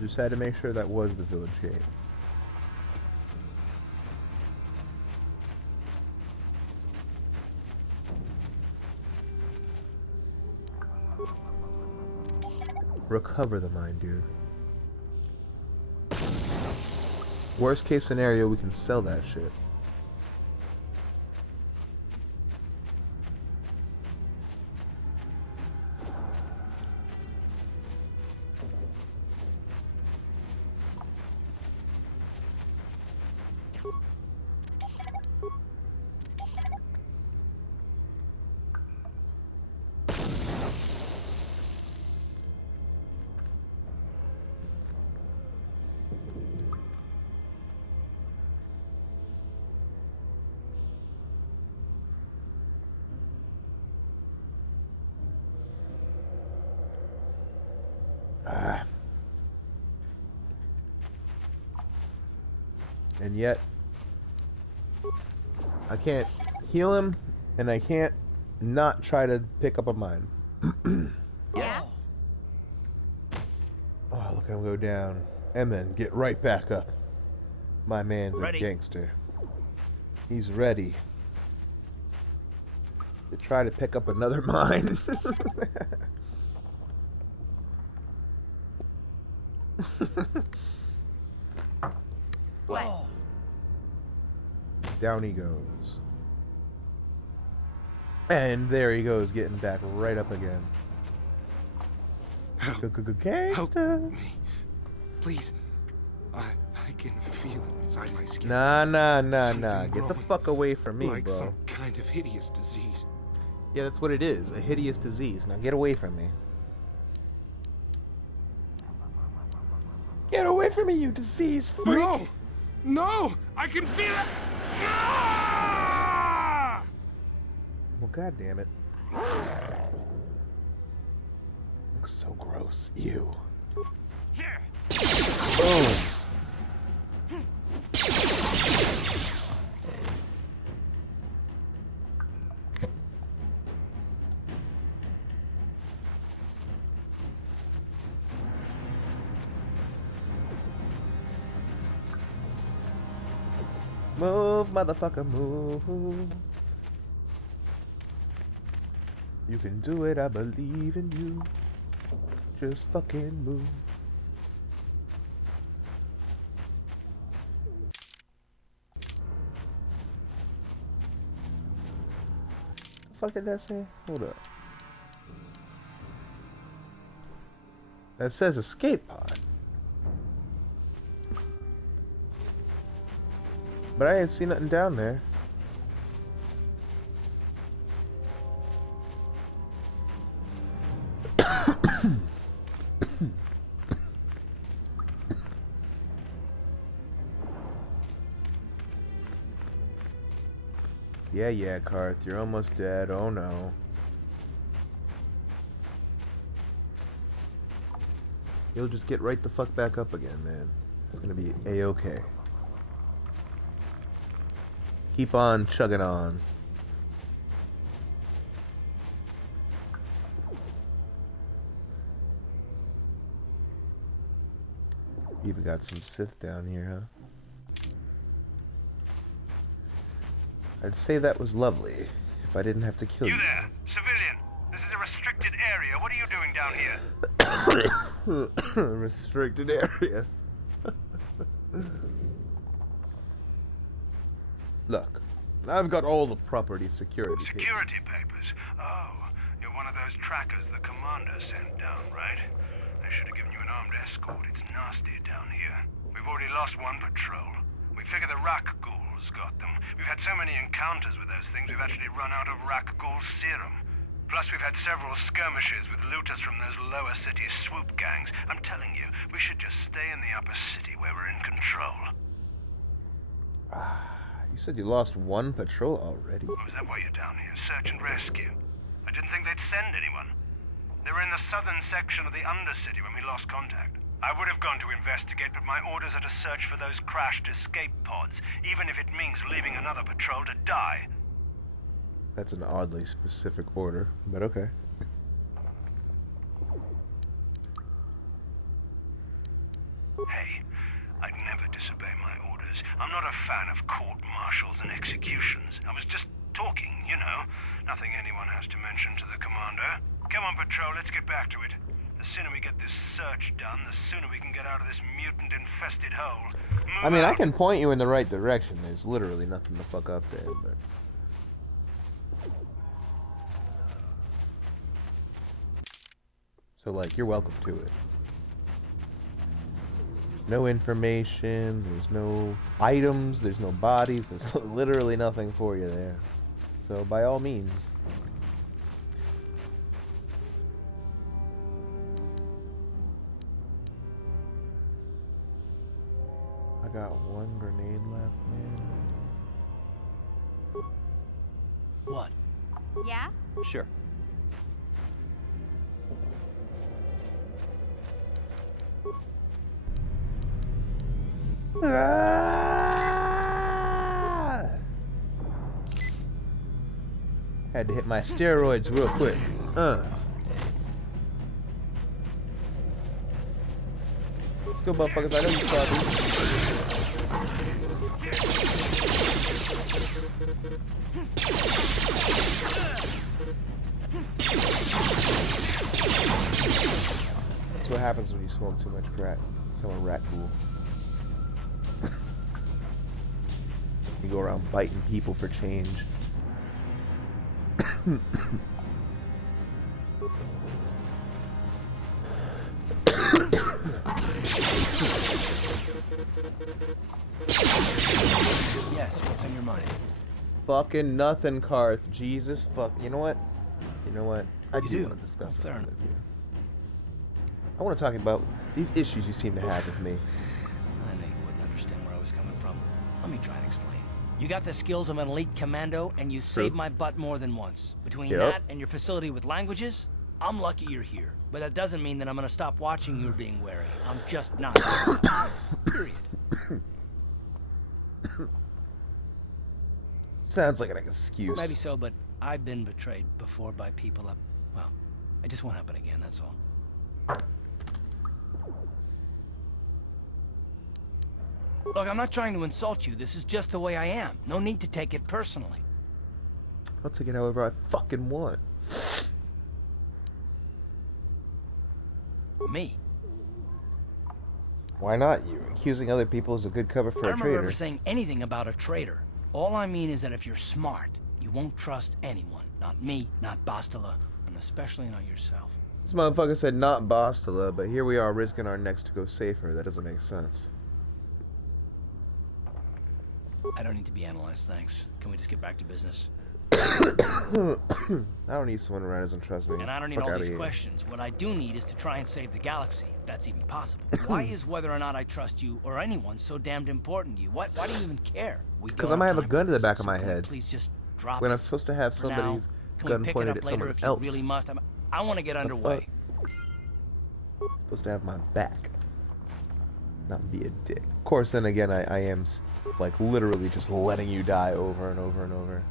Just had to make sure that was the village gate. Recover the mine, dude. Worst case scenario, we can sell that shit. And yet, I can't heal him, and I can't not try to pick up a mine. Yeah? Oh, look him go down, and then get right back up. My man's Ready. a gangster. He's ready to try to pick up another mine. What? Down he goes. And there he goes, getting back right up again. Gangster. Please. I can feel it inside my skin. Nah. Something Get the growing, fuck away from me, like bro. some kind of hideous disease. Yeah, that's what it is. A hideous disease. Now get away from me. Get away from me, you disease freak! No! No! I can feel it! Ah! Well, god damn it. Looks so gross. Ew. Here. Boom. Move, motherfucker, move. You can do it, I believe in you. Just fucking move. fuck did that say? Hold up. That says escape pod. But I ain't seen nothing down there. Yeah, Karth, you're almost dead. Oh no. You'll just get right the fuck back up again, man. It's gonna be a-okay. Keep on chugging on. Even got some Sith down here, huh? I'd say that was lovely, if I didn't have to kill you. You there, civilian. This is a restricted area. What are you doing down here? Restricted area. Look, I've got all the property security. Security papers? Oh, you're one of those trackers the commander sent down, right? They should have given you an armed escort. It's nasty down here. We've already lost one patrol. We figure the Rak Ghouls got them. We've had so many encounters with those things, we've actually run out of Rak Ghoul serum. Plus, we've had several skirmishes with looters from those lower city swoop gangs. I'm telling you, we should just stay in the upper city where we're in control. You said you lost one patrol already? Oh, is that why you're down here? Search and rescue? I didn't think they'd send anyone. They were in the southern section of the Undercity when we lost contact. I would have gone to investigate, but my orders are to search for those crashed escape pods, even if it means leaving another patrol to die. That's an oddly specific order, but okay. Hey, I'd never disobey my orders. I'm not a fan of court-martials and executions. I was just talking, you know. Nothing anyone has to mention to the commander. Come on, patrol, let's get back to it. The sooner we get this search done, the sooner we can get out of this mutant-infested hole. I mean, I can point you in the right direction. There's literally nothing to fuck up there, but... So, like, you're welcome to it. No information, there's no items, there's no bodies, there's literally nothing for you there. So, by all means... I got one grenade left, man. What? Yeah? Sure. Had to hit my steroids real quick. Let's go, motherfuckers. I know you saw That's what happens when you smoke too much crack. Become a rat ghoul. You go around biting people for change. Yes, what's on your mind? Fucking nothing, Karth. Jesus fuck. You know what? You know what? I do want to discuss fair something with you. I want to talk about these issues you seem to have with me. I knew you wouldn't understand where I was coming from. Let me try and explain. You got the skills of an elite commando, and you saved my butt more than once. Between that and your facility with languages, I'm lucky you're here. But that doesn't mean that I'm gonna stop watching you or being wary. I'm just not. Period. Sounds like an excuse. Maybe so, but I've been betrayed before by people up. Well, it just won't happen again, that's all. Look, I'm not trying to insult you. This is just the way I am. No need to take it personally. I'll take it however I fucking want. Me? Why not you? Accusing other people is a good cover for I a don't remember traitor. ever saying anything about a traitor. All I mean is that if you're smart, You won't trust anyone. Not me, not Bastila, and especially not yourself. This motherfucker said not Bastila, but here we are risking our necks to go save her. That doesn't make sense. I don't need to be analyzed, thanks. Can we just get back to business? I don't need someone around who doesn't trust me. And I don't need Fuck all outta these here. questions. What I do need is to try and save the galaxy, if that's even possible. Why is whether or not I trust you or anyone so damned important to you? Why do you even care? Because I might have a gun to the back of my head. Please just drop when it. I'm supposed to have For now, somebody's can gun we pick pointed it at up later someone if else. you really must? I want to get underway. Supposed to have my back, not be a dick. Of course, then again, I am like literally just letting you die over and over and over.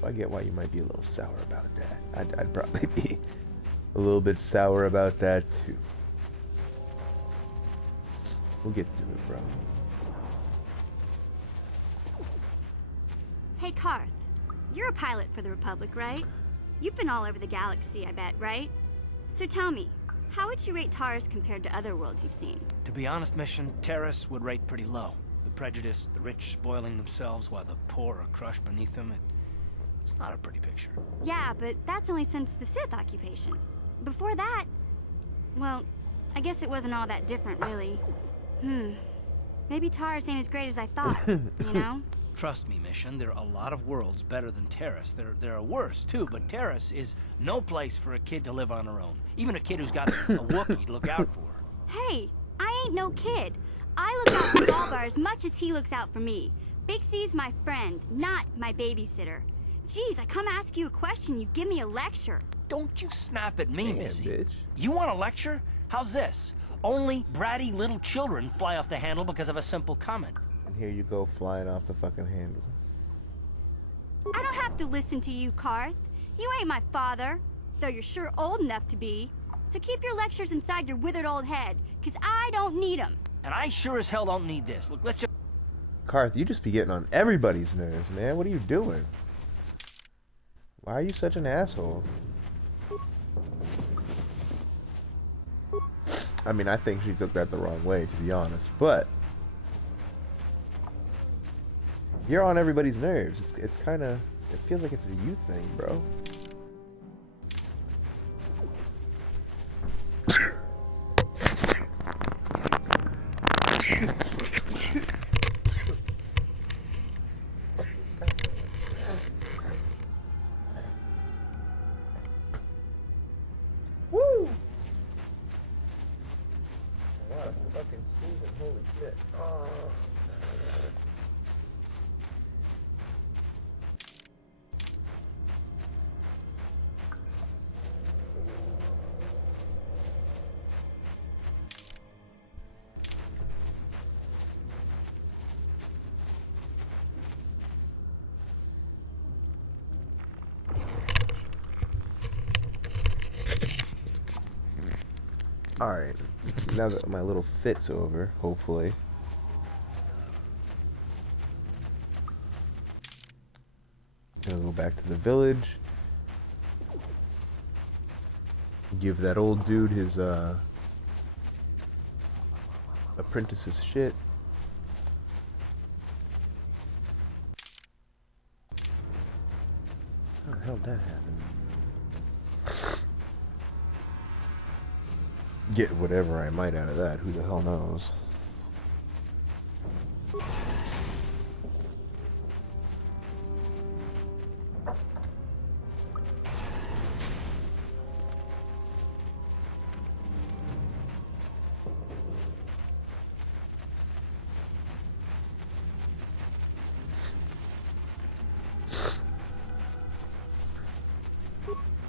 So I get why you might be a little sour about that. I'd probably be a little bit sour about that too. We'll get to it, bro. Hey, Karth. You're a pilot for the Republic, right? You've been all over the galaxy, I bet, right? So tell me, how would you rate Taurus compared to other worlds you've seen? To be honest, Mission, Terrace would rate pretty low. The prejudice, the rich spoiling themselves while the poor are crushed beneath them, it's not a pretty picture. Yeah, but that's only since the Sith occupation. Before that, well, I guess it wasn't all that different, really. Maybe Taurus ain't as great as I thought, you know? Trust me, Mission, there are a lot of worlds better than Terrace. There are worse, too, but Terrace is no place for a kid to live on her own. Even a kid who's got a Wookiee to look out for her. Hey, I ain't no kid. I look out for Zalbar as much as he looks out for me. Big C's my friend, not my babysitter. Jeez, I come ask you a question, you give me a lecture. Don't you snap at me, Damn, Missy. bitch. You want a lecture? How's this? Only bratty little children fly off the handle because of a simple comment. And here you go flying off the fucking handle. I don't have to listen to you, Karth. You ain't my father, though you're sure old enough to be. So keep your lectures inside your withered old head, because I don't need them. And I sure as hell don't need this. Look, let's just... Karth, you just be getting on everybody's nerves, man. What are you doing? Why are you such an asshole? I mean, I think she took that the wrong way, to be honest, but you're on everybody's nerves. It's kind of, it feels like it's a you thing, bro. Woo! Wow, fucking sneezing, holy shit. Oh. Alright, now that my little fit's over, hopefully. Gonna go back to the village. Give that old dude his, apprentice's shit. How the hell did that happen? Get whatever I might out of that, who the hell knows?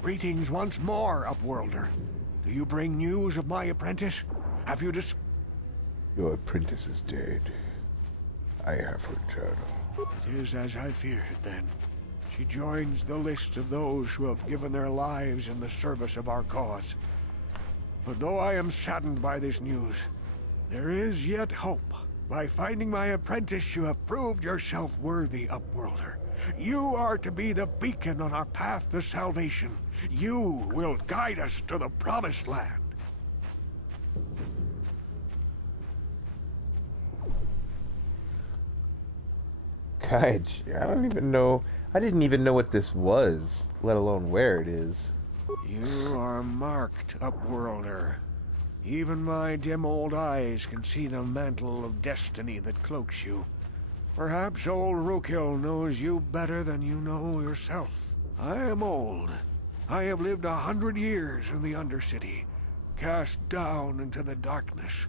Greetings once more, Upworlder. Do you bring news of my apprentice? Have you Your apprentice is dead. I have returned. It is as I feared, then. She joins the list of those who have given their lives in the service of our cause. But though I am saddened by this news, there is yet hope. By finding my apprentice, you have proved yourself worthy, Upworlder. You are to be the beacon on our path to salvation. You will guide us to the promised land. Kaiji. I don't even know. I didn't even know what this was, let alone where it is. You are marked, Upworlder. Even my dim old eyes can see the mantle of destiny that cloaks you. Perhaps old Rookhill knows you better than you know yourself. I am old. I have lived 100 years in the Undercity, cast down into the darkness.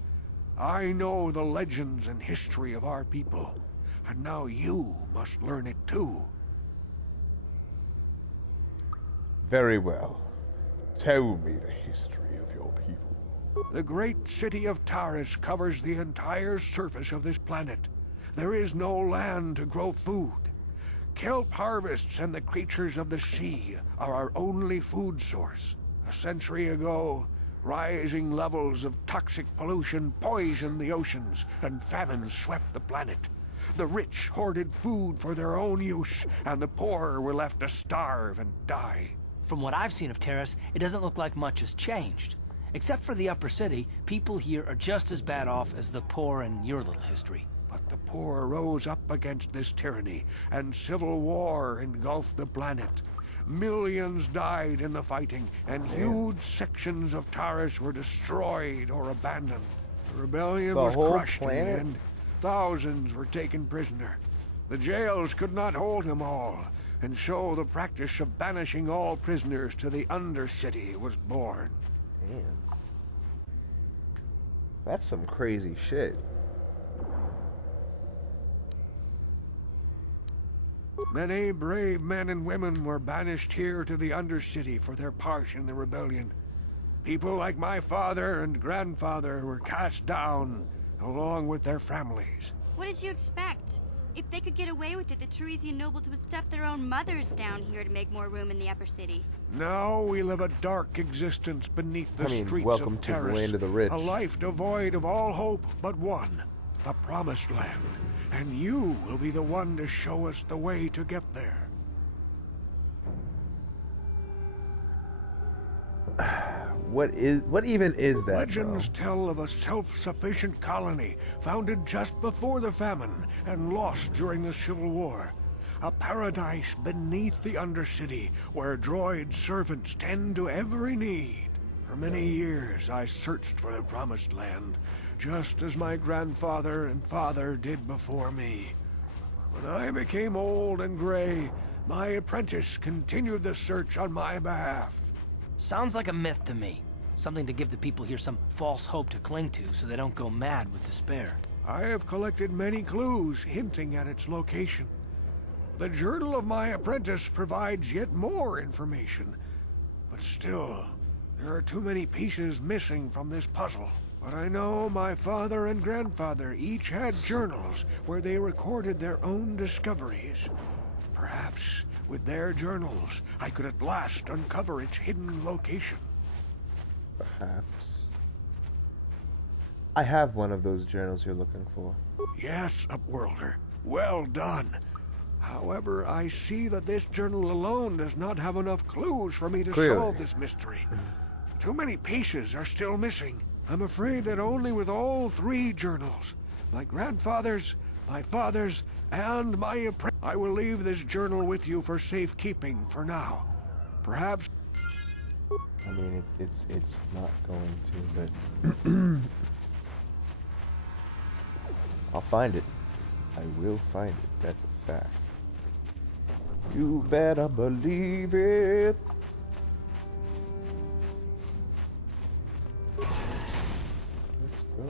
I know the legends and history of our people, and now you must learn it too. Very well. Tell me the history of your people. The great city of Taris covers the entire surface of this planet. There is no land to grow food. Kelp harvests and the creatures of the sea are our only food source. A century ago, rising levels of toxic pollution poisoned the oceans, and famine swept the planet. The rich hoarded food for their own use, and the poor were left to starve and die. From what I've seen of Taris, it doesn't look like much has changed. Except for the upper city, people here are just as bad off as the poor in your little history. But the poor rose up against this tyranny, and civil war engulfed the planet. Millions died in the fighting, and huge sections of Taris were destroyed or abandoned. The rebellion was crushed in the end. Thousands were taken prisoner. The jails could not hold them all, and so the practice of banishing all prisoners to the Undercity was born. Damn. That's some crazy shit. Many brave men and women were banished here to the Undercity for their part in the rebellion. People like my father and grandfather were cast down, along with their families. What did you expect? If they could get away with it, the Teresian nobles would stuff their own mothers down here to make more room in the upper city. Now we live a dark existence beneath the streets welcome of to the Taris. land of the rich. A life devoid of all hope but one, the Promised Land. And you will be the one to show us the way to get there. What even is that? Legends tell of a self-sufficient colony founded just before the famine and lost during the Civil War. A paradise beneath the Undercity where droid servants tend to every need. For many years I searched for the Promised Land, just as my grandfather and father did before me. When I became old and gray, my apprentice continued the search on my behalf. Sounds like a myth to me. Something to give the people here some false hope to cling to so they don't go mad with despair. I have collected many clues hinting at its location. The journal of my apprentice provides yet more information. But still, there are too many pieces missing from this puzzle. But I know my father and grandfather each had journals where they recorded their own discoveries. Perhaps, with their journals, I could at last uncover its hidden location. Perhaps. I have one of those journals you're looking for. Yes, Upworlder. Well done. However, I see that this journal alone does not have enough clues for me to solve this mystery. Too many pieces are still missing. I'm afraid that only with all three journals, my grandfather's, my father's, and my apprentice, I will leave this journal with you for safekeeping for now. Perhaps... I mean, it's not going to, but... I'll find it. I will find it. That's a fact. You better believe it. Let's go.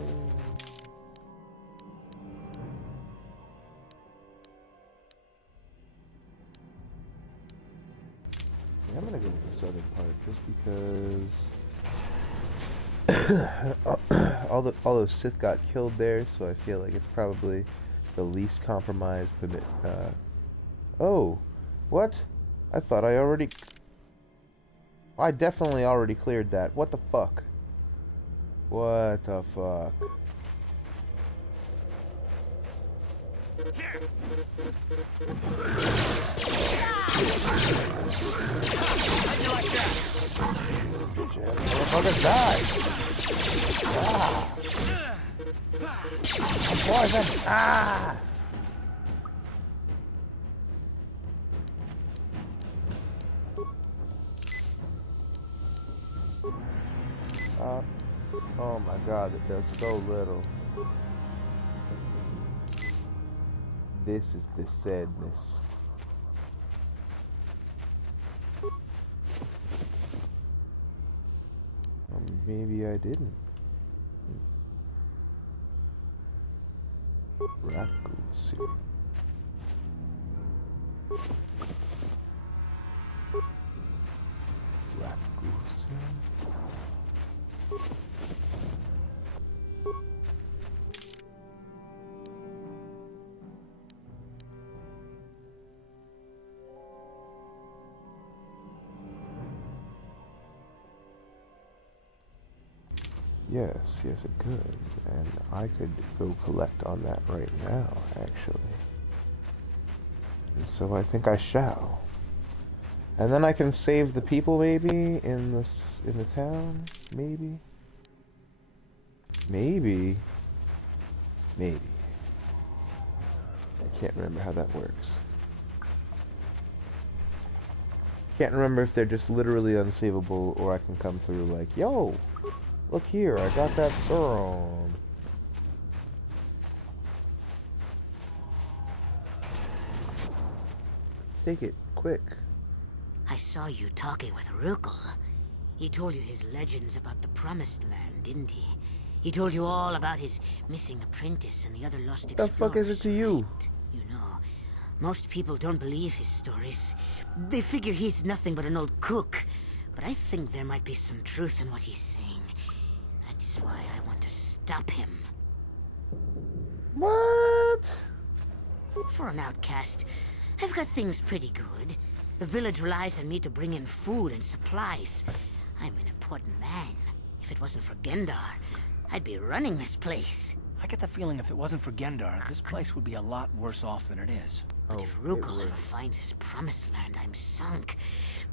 Yeah, I'm gonna go with the southern part just because all those Sith got killed there, so I feel like it's probably the least compromised. Oh, what? I thought I definitely already cleared that. What the fuck? What the fuck? Motherfucker died. Ah. I'm poisoned. Ah. Oh my god, it does so little. This is the sadness. Maybe I didn't. Raccoons. Raccoons. Yes, yes it could. And I could go collect on that right now, actually. And so I think I shall. And then I can save the people maybe in the town, maybe. Maybe. I can't remember how that works. Can't remember if they're just literally unsavable or I can come through like, yo, look here, I got that serum. Take it, quick. I saw you talking with Rukel. He told you his legends about the Promised Land, didn't he? He told you all about his missing apprentice and the other lost explorers. The fuck is it to you? You know, most people don't believe his stories. They figure he's nothing but an old cook. But I think there might be some truth in what he's saying. That's why I want to stop him. What? For an outcast, I've got things pretty good. The village relies on me to bring in food and supplies. I'm an important man. If it wasn't for Gendar, I'd be running this place. I get the feeling if it wasn't for Gendar, this place would be a lot worse off than it is. But if Rukel ever finds his Promised Land, I'm sunk.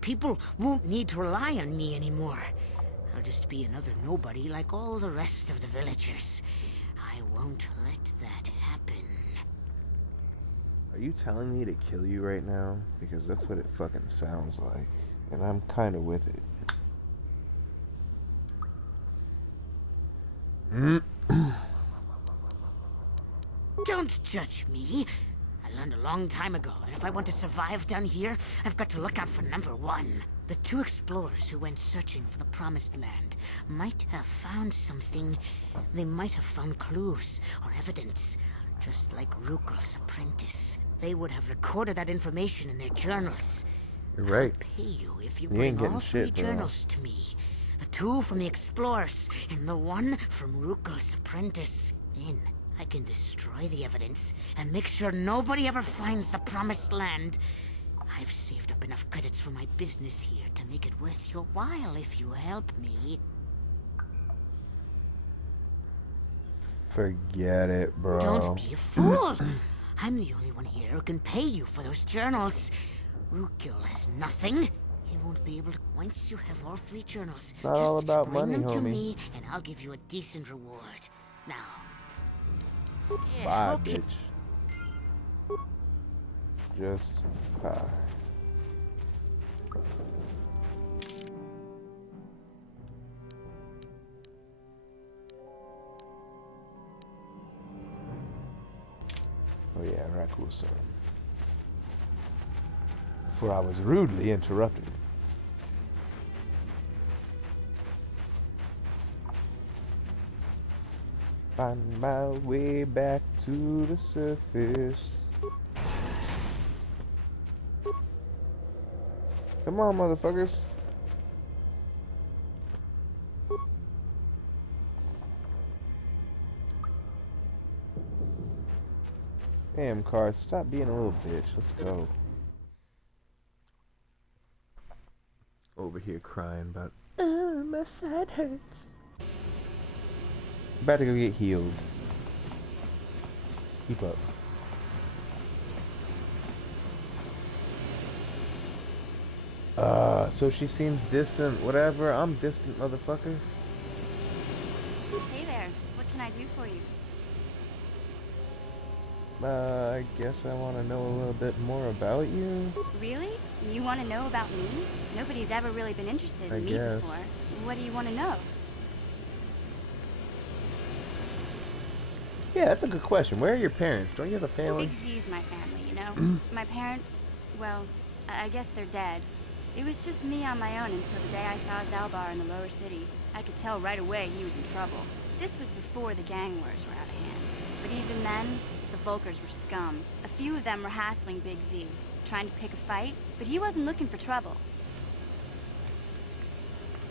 People won't need to rely on me anymore. I'll just be another nobody like all the rest of the villagers. I won't let that happen. Are you telling me to kill you right now? Because that's what it fucking sounds like. And I'm kinda with it. Don't judge me. I learned a long time ago that if I want to survive down here, I've got to look out for number one. The two explorers who went searching for the Promised Land might have found something. They might have found clues or evidence, just like Rukel's apprentice. They would have recorded that information in their journals. You're right. I'll pay you if you You bring ain't getting all three shit, bro. journals to me. The two from the explorers and the one from Rukel's apprentice. Then I can destroy the evidence and make sure nobody ever finds the Promised Land. I've saved up enough credits for my business here to make it worth your while if you help me. Forget it, bro. Don't be a fool! I'm the only one here who can pay you for those journals. Rukel has nothing. He won't be able to. Once you have all three journals, It's not all about bring money, them to homie. me, and I'll give you a decent reward. Now. Yeah, Bye, okay. bitch. Just bye. Oh yeah, Rakusa. Before I was rudely interrupted. Find my way back to the surface. Come on, motherfuckers. Damn, Card, stop being a little bitch. Let's go. Over here crying about, oh, my side hurts. About to go get healed. Just keep up. So she seems distant, whatever. I'm distant, motherfucker. Hey there. What can I do for you? I guess I want to know a little bit more about you. Really? You want to know about me? Nobody's ever really been interested I in me guess. before. What do you want to know? Yeah, that's a good question. Where are your parents? Don't you have a family? Big Z's my family, you know? My parents, well, I guess they're dead. It was just me on my own until the day I saw Zalbar in the lower city. I could tell right away he was in trouble. This was before the gang wars were out of hand. But even then, the Volkers were scum. A few of them were hassling Big Z, trying to pick a fight, but he wasn't looking for trouble.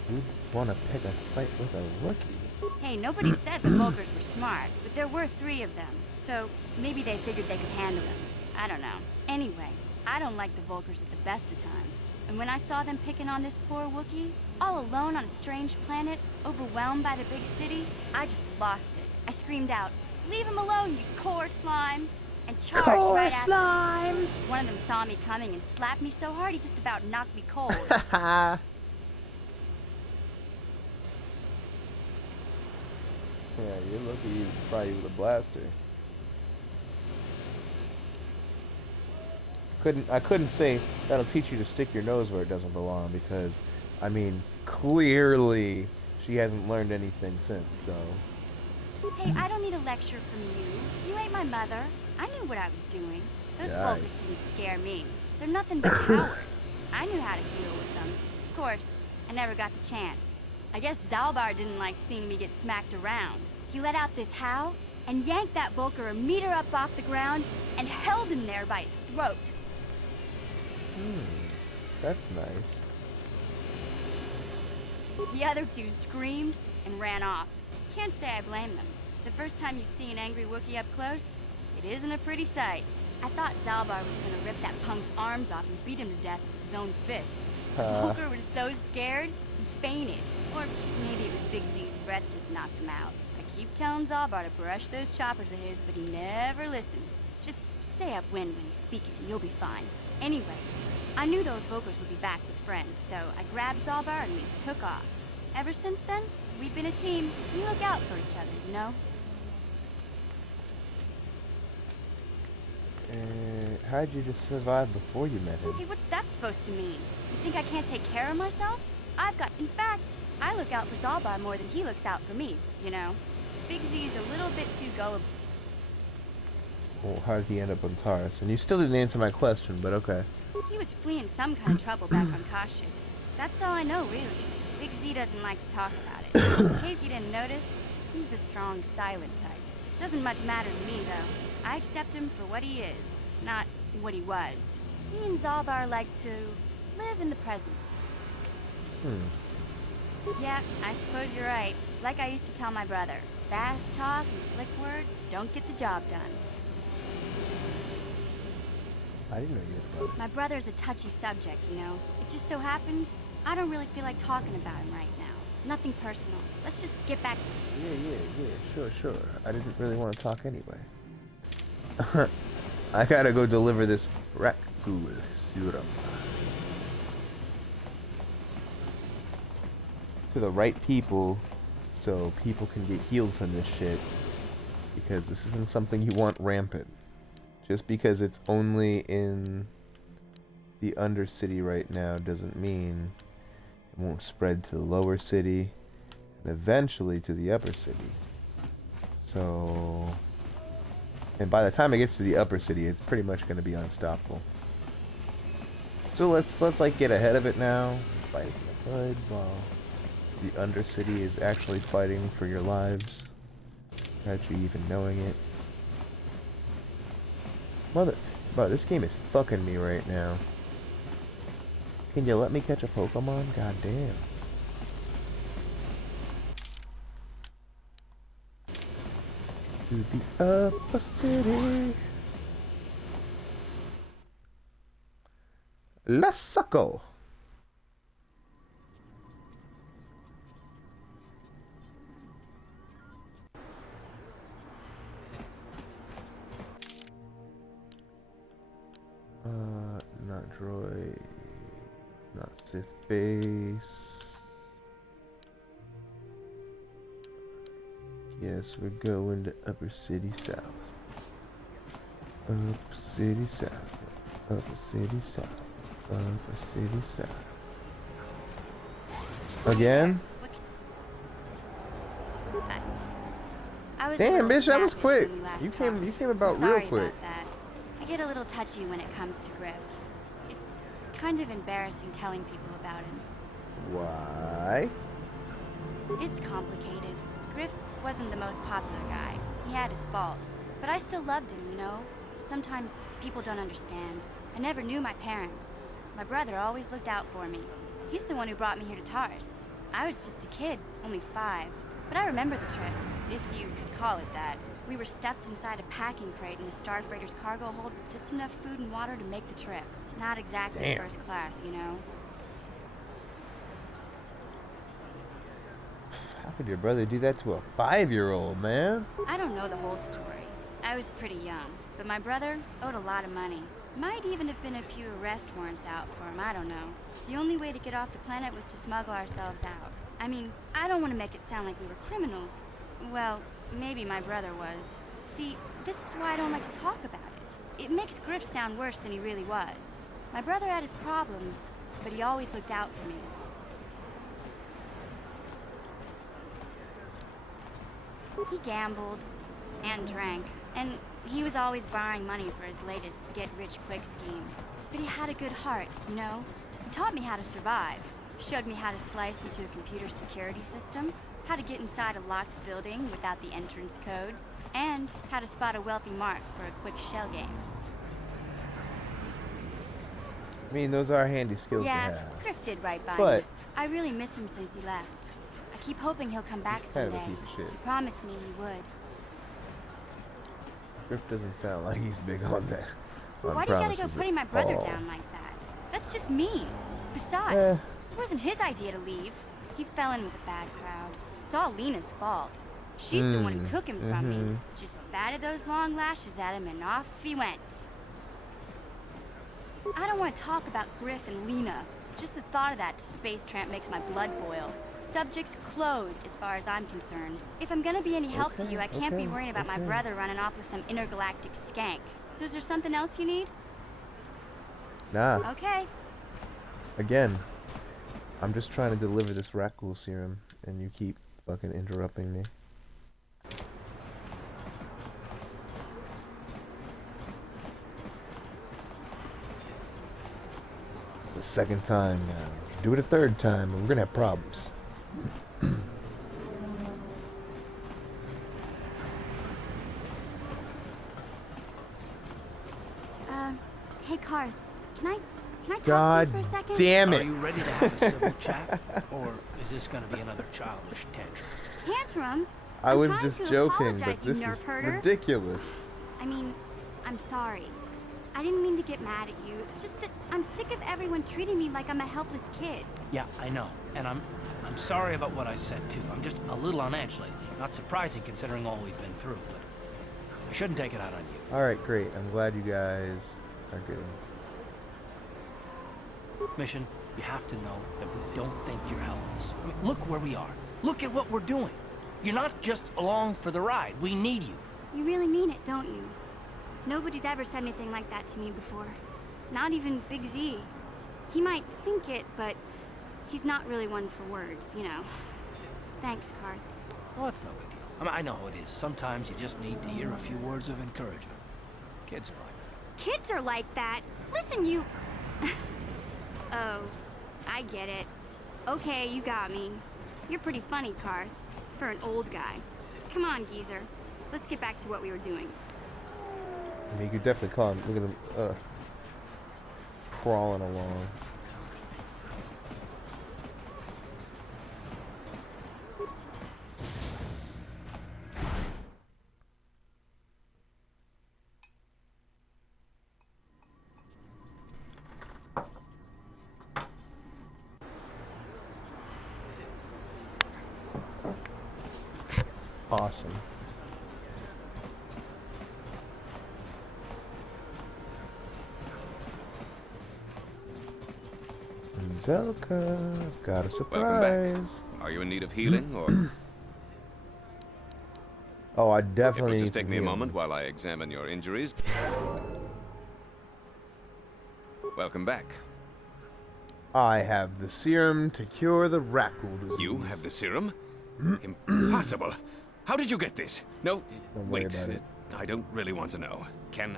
Who'd want to pick a fight with a rookie? Hey, nobody said the Volkers were smart, but there were 3 of them. So maybe they figured they could handle him. I don't know. Anyway, I don't like the Volkers at the best of times. And when I saw them picking on this poor Wookiee, all alone on a strange planet, overwhelmed by the big city, I just lost it. I screamed out, "Leave him alone, you core slimes!" And charged right after. Slimes! One of them saw me coming and slapped me so hard he just about knocked me cold. Yeah, you're lucky you probably with a blaster. I couldn't say that'll teach you to stick your nose where it doesn't belong because, I mean, clearly she hasn't learned anything since, so. Hey, I don't need a lecture from you. You ain't my mother. I knew what I was doing. Those Yeah, Volkers didn't scare me. They're nothing but cowards. I knew how to deal with them. Of course, I never got the chance. I guess Zalbar didn't like seeing me get smacked around. He let out this howl and yanked that Volker a meter up off the ground and held him there by his throat. That's nice. The other 2 screamed and ran off. Can't say I blame them. The first time you see an angry Wookiee up close, it isn't a pretty sight. I thought Zalbar was gonna rip that punk's arms off and beat him to death with his own fists. The Volker was so scared, he fainted. Or maybe it was Big Z's breath just knocked him out. I keep telling Zalbar to brush those choppers of his, but he never listens. Just stay upwind when he's speaking and you'll be fine. Anyway, I knew those Volkers would be back with friends, so I grabbed Zalbar and we took off. Ever since then, we've been a team. We look out for each other, you know? How'd you just survive before you met him? Hey, what's that supposed to mean? You think I can't take care of myself? In fact, I look out for Zalbar more than he looks out for me, you know? Big Z's a little bit too gullible. Well, how did he end up on Taurus? And you still didn't answer my question, but okay. He was fleeing some kind of trouble back on Kashyyyk. That's all I know, really. Big Z doesn't like to talk about it. In case you didn't notice, he's the strong, silent type. Doesn't much matter to me, though. I accept him for what he is, not what he was. He and Zalbar like to live in the present. Yeah, I suppose you're right. Like I used to tell my brother, fast talk and slick words don't get the job done. I didn't know you had a brother. My brother's a touchy subject, you know. It just so happens, I don't really feel like talking about him right now. Nothing personal. Let's just get back. Yeah, sure. I didn't really want to talk anyway. I gotta go deliver this Rakghoul serum to the right people so people can get healed from this shit, because this isn't something you want rampant. Just because it's only in the Undercity right now doesn't mean it won't spread to the lower city and eventually to the upper city. So, and by the time it gets to the upper city, it's pretty much going to be unstoppable. So let's like get ahead of it now, fight in the hood while the Undercity is actually fighting for your lives without you even knowing it. Bro, this game is fucking me right now. Can you let me catch a Pokemon? God damn. To the upper city. Let's go. Not droid. It's not Sith base. Yes, we're going to Upper City South. Upper City South. Upper City South. Upper City South. Again? I was Damn, bitch, that was snappish quick. when we last You talked. came about I'm real sorry quick. about that. I get a little touchy when it comes to Griff. It's kind of embarrassing telling people about him. Why? It's complicated. Griff wasn't the most popular guy. He had his faults. But I still loved him, you know? Sometimes people don't understand. I never knew my parents. My brother always looked out for me. He's the one who brought me here to Tars. I was just a kid, only 5. But I remember the trip, if you could call it that. We were stuffed inside a packing crate in the Starfreighter's cargo hold with just enough food and water to make the trip. Not exactly Damn. first class, you know? How could your brother do that to a 5-year-old, man? I don't know the whole story. I was pretty young, but my brother owed a lot of money. Might even have been a few arrest warrants out for him, I don't know. The only way to get off the planet was to smuggle ourselves out. I mean, I don't want to make it sound like we were criminals. Well, maybe my brother was. See, this is why I don't like to talk about it. It makes Griff sound worse than he really was. My brother had his problems, but he always looked out for me. He gambled and drank, and he was always borrowing money for his latest get-rich-quick scheme. But he had a good heart, you know? He taught me how to survive, showed me how to slice into a computer security system, how to get inside a locked building without the entrance codes, and how to spot a wealthy mark for a quick shell game. I mean, those are handy skills to Yeah, have. Griff did right by But- me. I really miss him since he left. I keep hoping he'll come back He's kind of a someday. piece of shit. He promised me he would. Griff doesn't sound like he's big on that. On Why do you gotta go promises putting my at brother all. down like that? That's just mean. Besides, Eh. it wasn't his idea to leave. He fell in with a bad crowd. It's all Lena's fault. She's the one who took him from me. Just batted those long lashes at him and off he went. I don't want to talk about Griff and Lena. Just the thought of that space tramp makes my blood boil. Subject's closed as far as I'm concerned. If I'm gonna be any help to you, I can't be worrying about my brother running off with some intergalactic skank. So is there something else you need? Nah. Okay. Again, I'm just trying to deliver this Rakghoul serum, and you keep fucking interrupting me. It's the second time now. Do it a third time, and we're gonna have problems. Hey, Karth, can I talk God to you for a second? damn it! Are you ready to have a civil chat? Or is this gonna be another childish tantrum? Tantrum? I I'm was trying just to joking, but apologize, you this is nerf herder. ridiculous. I mean, I'm sorry. I didn't mean to get mad at you. It's just that I'm sick of everyone treating me like I'm a helpless kid. Yeah, I know. And I'm sorry about what I said too. I'm just a little on edge lately. Not surprising considering all we've been through, but I shouldn't take it out on you. Alright, great. I'm glad you guys are good. Mission, you have to know that we don't think you're helpless. I mean, look where we are. Look at what we're doing. You're not just along for the ride. We need you. You really mean it, don't you? Nobody's ever said anything like that to me before. Not even Big Z. He might think it, but he's not really one for words, you know. Thanks, Karth. Well, it's no big deal. I mean, I know how it is. Sometimes you just need to hear a few words of encouragement. Kids are like that. Kids are like that. Listen, you... Oh, I get it. Okay, you got me. You're pretty funny, Karth. For an old guy. Come on, geezer. Let's get back to what we were doing. I mean, you could definitely call him. Look at him, crawling along. Awesome. Zelka, got a surprise. Welcome back. Are you in need of healing, or...? Oh, I It definitely will need just take some me a healing. moment while I examine your injuries. Welcome back. I have the serum to cure the Rakghoul disease. You have the serum? Impossible. How did you get this? No, Don't worry wait. about it. I don't really want to know. Can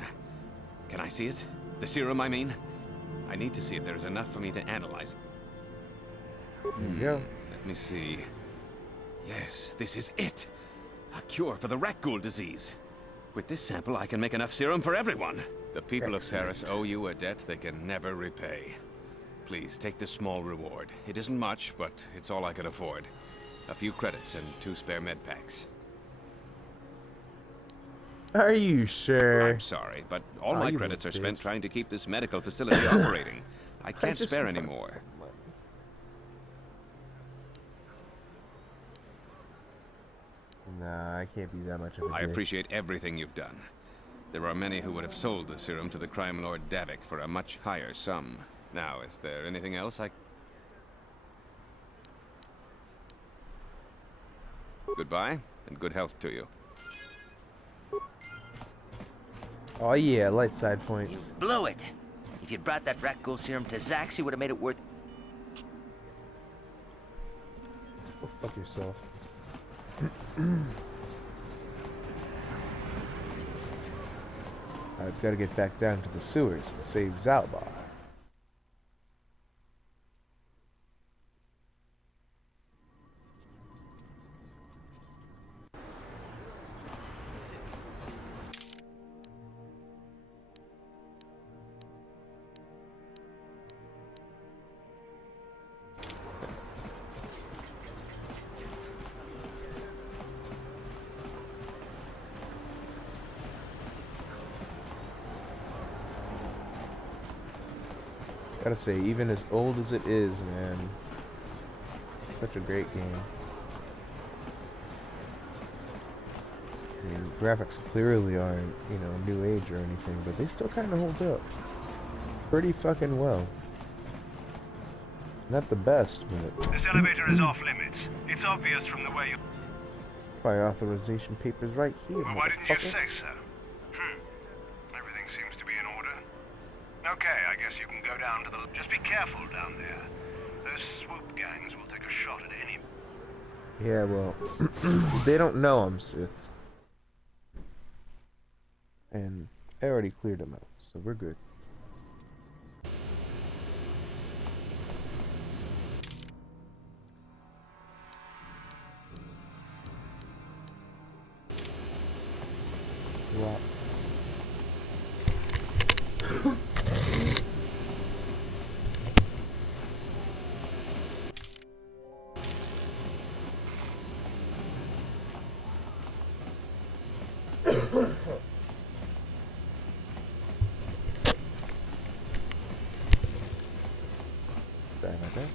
I see it? The serum, I mean? I need to see if there is enough for me to analyze. There you go. Let me see. Yes, this is it. A cure for the rat ghoul disease. With this sample, I can make enough serum for everyone. The people of Paris owe you a debt they can never repay. Please, take this small reward. It isn't much, but it's all I can afford. A few credits and 2 spare med packs. Are you sure? I'm sorry, but all Oh, my you credits are little spent bitch. trying to keep this medical facility operating. I can't just spare want any more. some money. Nah, I can't be that much of a I dick. appreciate everything you've done. There are many who would have sold the serum to the crime lord Davik for a much higher sum. Now, is there anything else I... Goodbye, and good health to you. Oh yeah, light side points. Blew it. If you'd brought that rat ghoul serum to Zax, you would have made it worth... Go fuck yourself. I've got to get back down to the sewers and save Zalbar. Gotta say, even as old as it is, man, such a great game. I mean, graphics clearly aren't, you know, new age or anything, but they still kind of hold up pretty fucking well. Not the best, but This elevator is off limits. It's obvious from the way you... my authorization papers right here. Well, why didn't you motherfucker. say so? Everything seems to be in order. Okay, I guess you can go down to the... Just be careful down there. Those swoop gangs will take a shot at any... Yeah, well, they don't know I'm Sith. And I already cleared them out, so we're good. Wow. Sorry about that.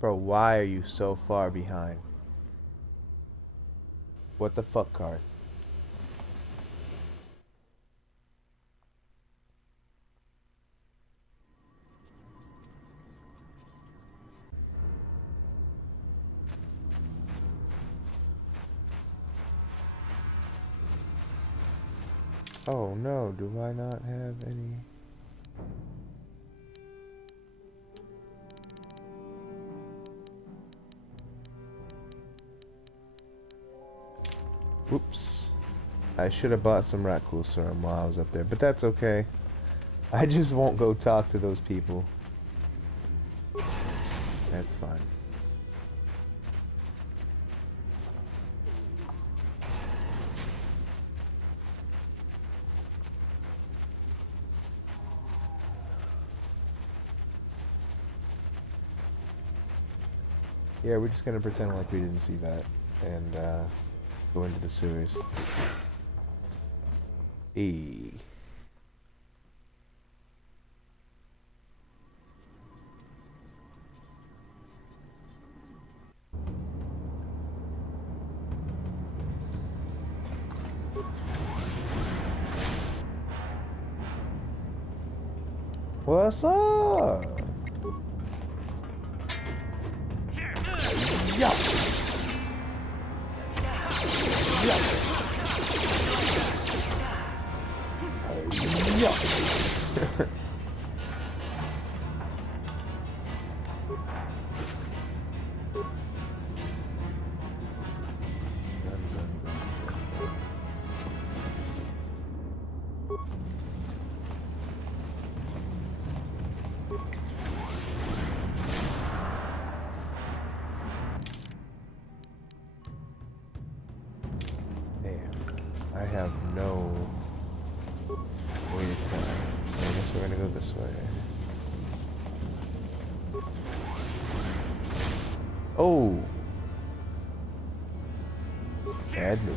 Bro, why are you so far behind? What the fuck, Karth? Oh no, do I not have any? Whoops. I should have bought some rat cool serum while I was up there, but that's okay. I just won't go talk to those people. That's fine. Yeah, we're just gonna pretend like we didn't see that and go into the sewers. E. What's up? Yeah. Yeah. I have no wait time, so I guess we're gonna go this way. Oh! Bad move.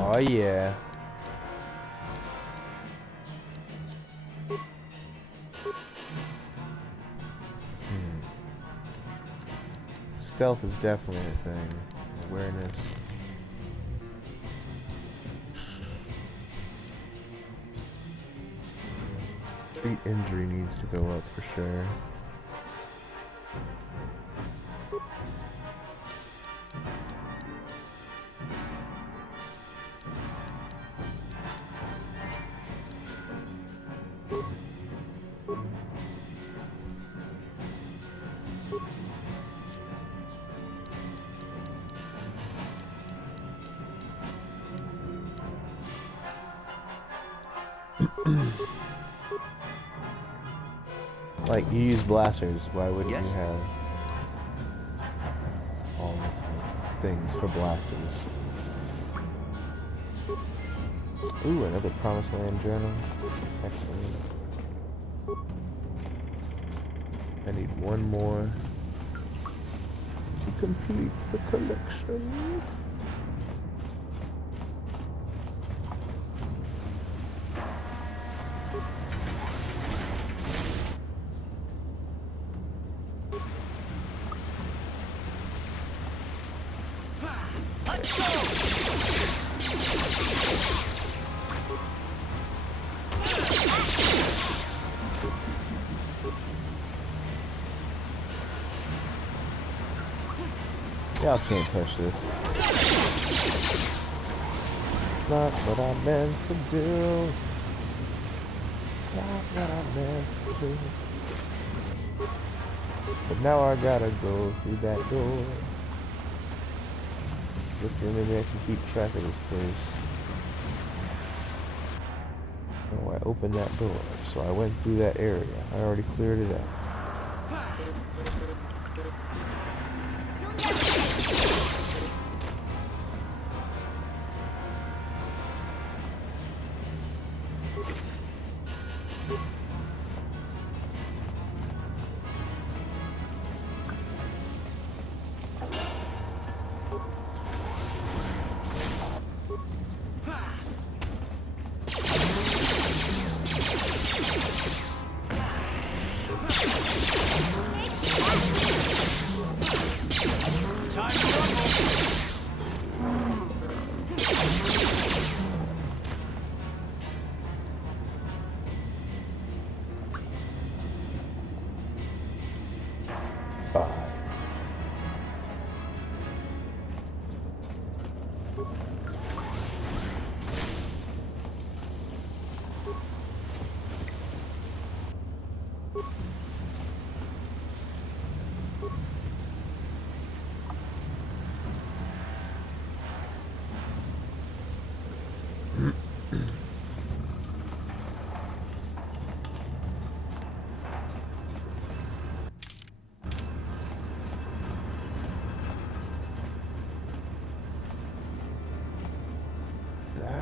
Oh yeah. Stealth is definitely a thing. Awareness. Treat injury needs to go up for sure. Like, you use blasters, why wouldn't you have all things for blasters? Ooh, another Promised Land journal. Excellent. I need one more to complete the collection. Y'all can't touch this. Not what I meant to do. Not what I meant to do. But now I gotta go through that door. Let's see, maybe I can keep track of this place. Oh, I opened that door, so I went through that area. I already cleared it out.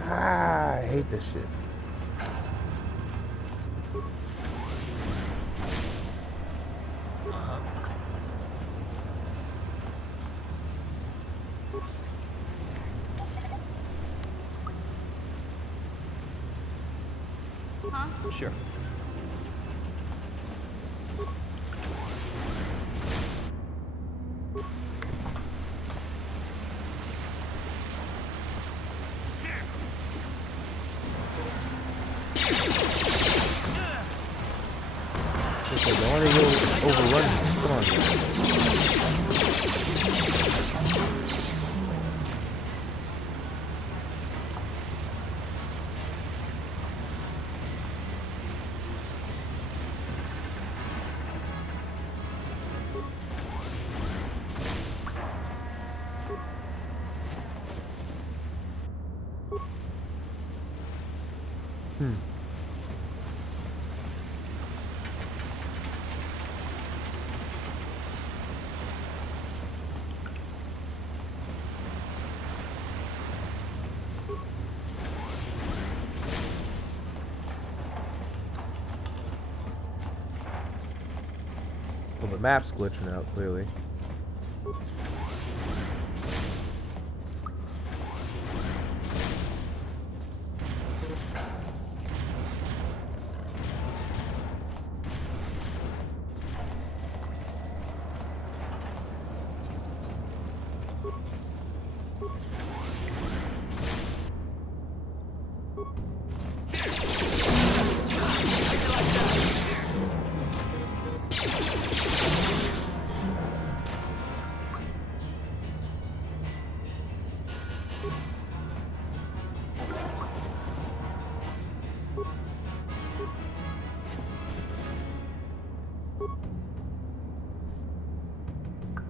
I hate this shit. huh? Sure. Okay, don't want to go overrun him. Come on, guys. Well, the map's glitching out, clearly.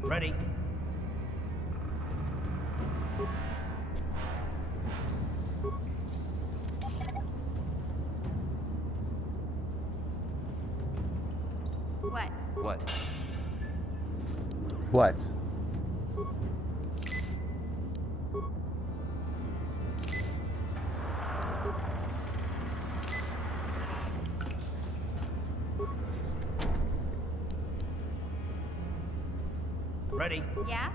Ready? What? What? What? Ready? Yeah?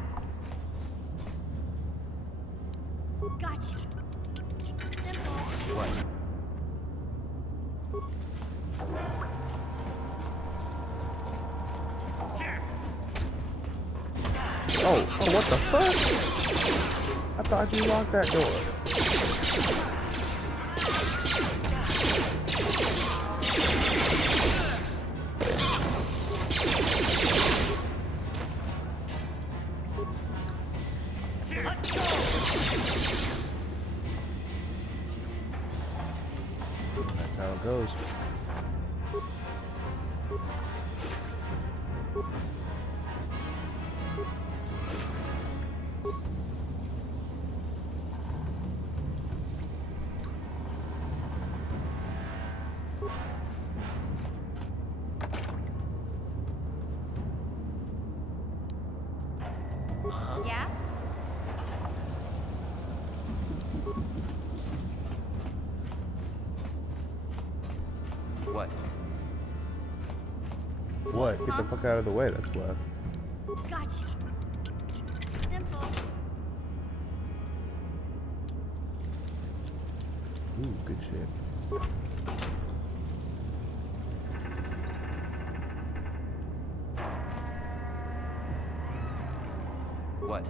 Gotcha. Simple. What? Oh, what the fuck? I thought you locked that door. That's how it goes. Yeah? What? What? Get the fuck out of the way, that's what. Gotcha. Simple. Ooh, good shit. What?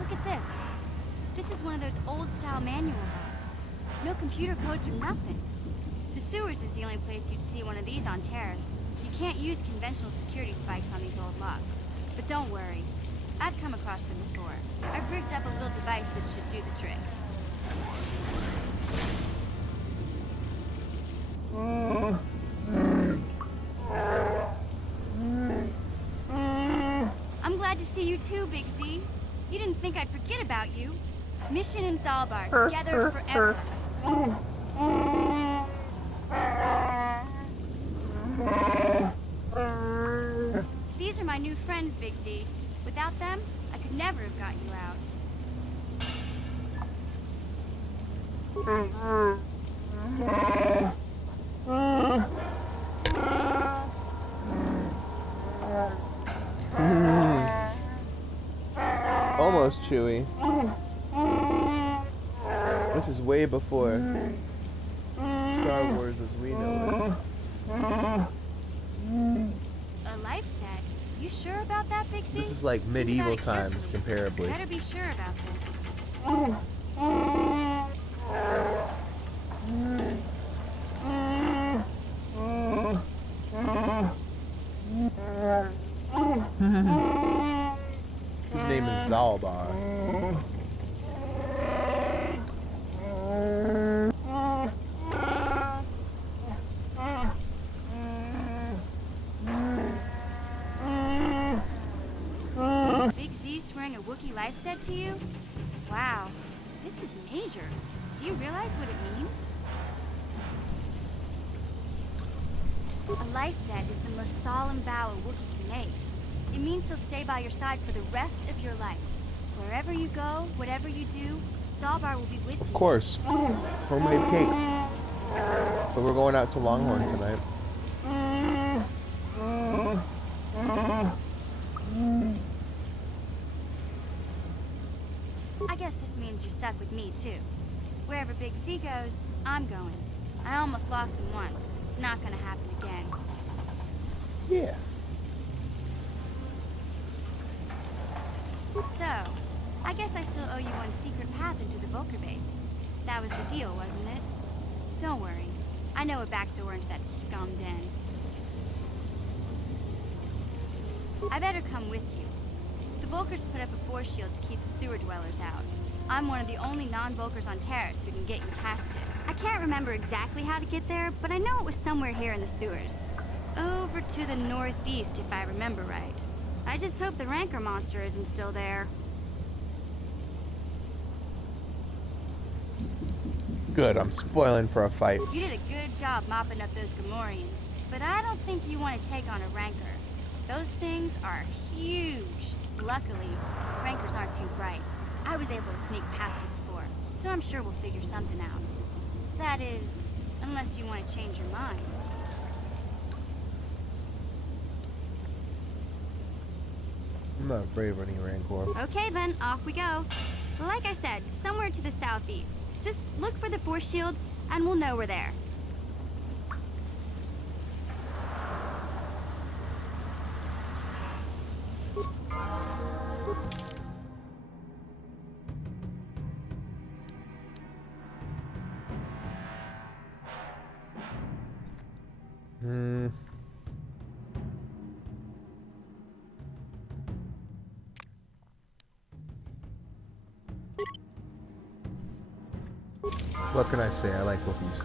Look at this. This is one of those old-style manual locks. No computer codes or nothing. The sewers is the only place you'd see one of these on Terrace. You can't use conventional security spikes on these old locks. But don't worry. I've come across them before. I've rigged up a little device that should do the trick. I'm glad to see you too, Big Z. You didn't think I'd forget about you. Mission and Zalbar, together forever. These are my new friends, Big Z. Without them, I could never have got you out. Almost Chewie. This is way before Star Wars as we know A life debt? You sure about that, Big it. Z? This is like medieval times, comparably. Better be sure about His name is Zalbar. this. Big Z swearing a Wookiee life debt to you? Wow, this is major. Do you realize what it means? A life debt is the most solemn vow a Wookiee can make. It means he'll stay by your side for the rest of your life. Wherever you go, whatever you do, Zalbar will be with you. Of course. Homemade cake. But we're going out to Longhorn tonight. I guess this means you're stuck with me, too. Wherever Big Z goes, I'm going. I almost lost him once. It's not gonna happen again. Yeah. So, I guess I still owe you one secret path into the Volker base. That was the deal, wasn't it? Don't worry. I know a back door into that scum den. I better come with you. The Volkers put up a force shield to keep the sewer dwellers out. I'm one of the only non-Volkers on Terrace who can get you past it. I can't remember exactly how to get there, but I know it was somewhere here in the sewers. Over to the northeast, if I remember right. I just hope the Rancor monster isn't still there. Good, I'm spoiling for a fight. You did a good job mopping up those Gamorreans, but I don't think you want to take on a Rancor. Those things are huge. Luckily, Rancors aren't too bright. I was able to sneak past it before, so I'm sure we'll figure something out. That is, unless you want to change your mind. I'm not afraid of any Rancor. Okay then, off we go. Like I said, somewhere to the southeast. Just look for the force shield, and we'll know we're there. What can I say? I like Wookiees.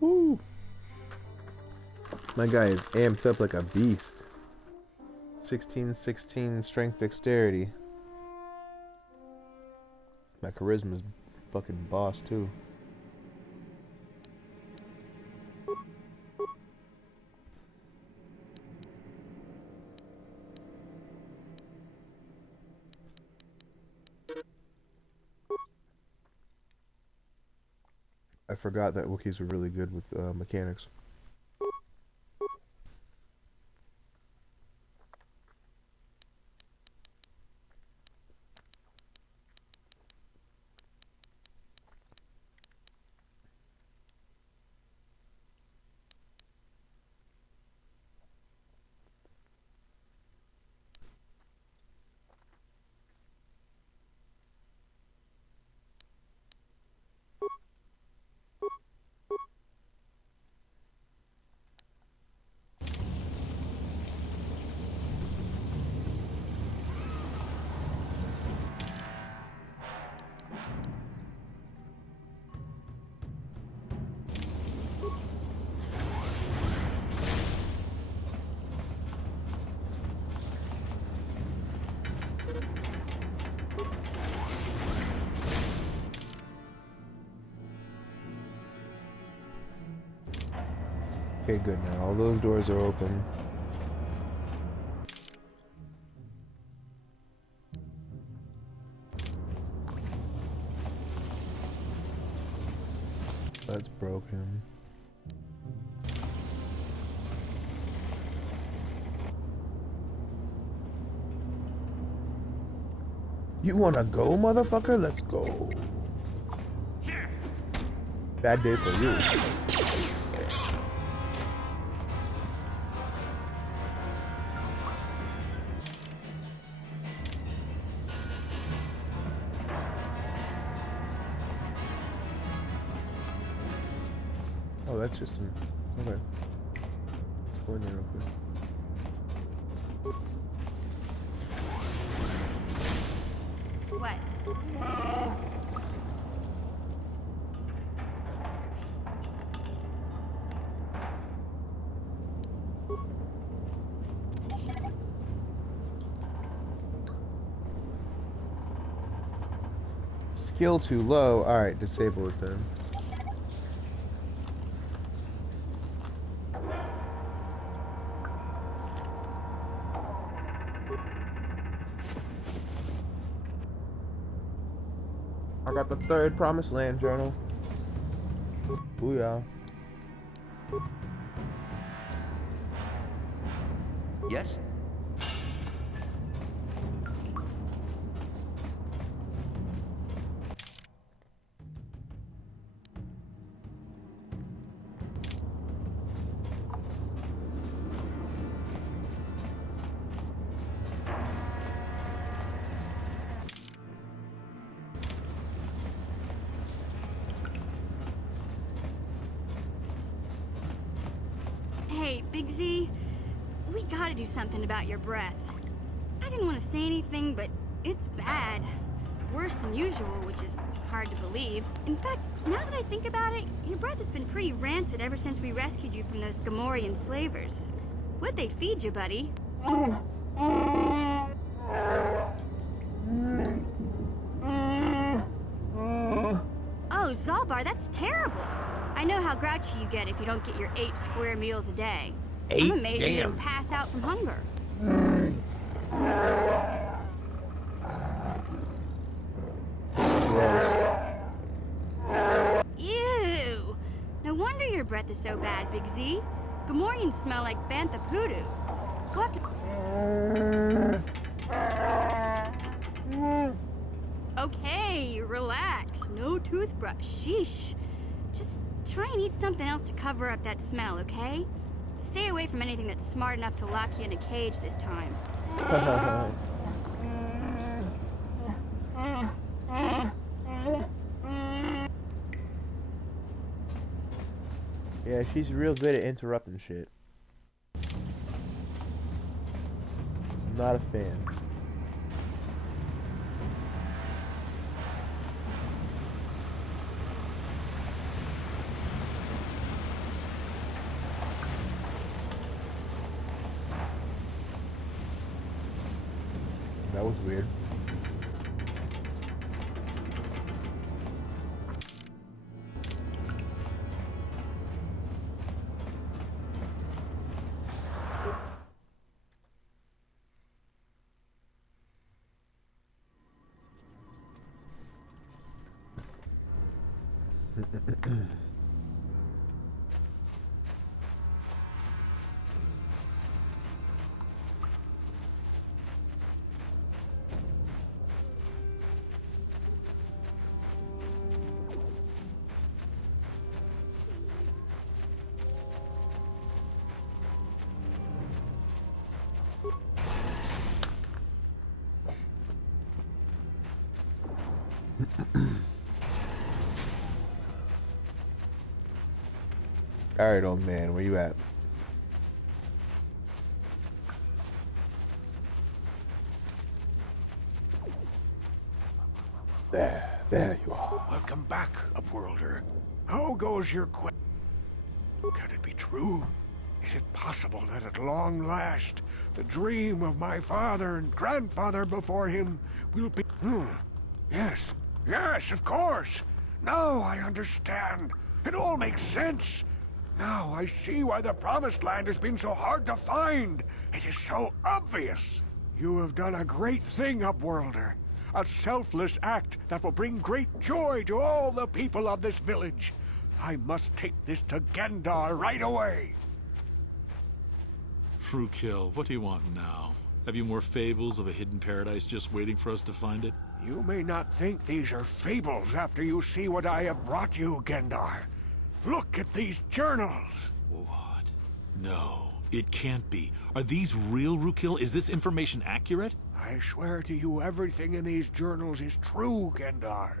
Woo. My guy is amped up like a beast. 16 strength dexterity. My charisma's fucking boss too. I forgot that Wookiees were really good with mechanics. Okay, good now. All those doors are open. That's broken. You wanna go, motherfucker? Let's go. Bad day for you. Oh, that's just an... Okay. Let's go in there real quick. What? Skill too low. Alright, disable it then. I got the 3rd Promised Land journal. Booyah. Yes? Hey, Big Z, we gotta do something about your breath. I didn't want to say anything, but it's bad. Worse than usual, which is hard to believe. In fact, now that I think about it, your breath has been pretty rancid ever since we rescued you from those Gamorrean slavers. What'd they feed you, buddy? Oh, Zalbar, that's terrible. I know how grouchy you get if you don't get your 8 square meals a day. 8? I'm amazed you Damn. didn't pass out from hunger. Ew! No wonder your breath is so bad, Big Z. Gamorreans smell like bantha poodoo. We'll have to... Okay, relax. No toothbrush. Sheesh. Just try and eat something else to cover up that smell, okay? Stay away from anything that's smart enough to lock you in a cage this time. Yeah, she's real good at interrupting shit. Not a fan. That was weird. Alright, old man, where you at? There you are. Welcome back, Upworlder. How goes your quest? Can it be true? Is it possible that at long last, the dream of my father and grandfather before him will be... Yes, yes, of course. Now I understand. It all makes sense. Now I see why the Promised Land has been so hard to find. It is so obvious. You have done a great thing, Upworlder. A selfless act that will bring great joy to all the people of this village. I must take this to Gendar right away. Frukill, what do you want now? Have you more fables of a hidden paradise just waiting for us to find it? You may not think these are fables after you see what I have brought you, Gendar. Look at these journals. What? No, it can't be. Are these real, Rukill? Is this information accurate? I swear to you, everything in these journals is true, Gendar.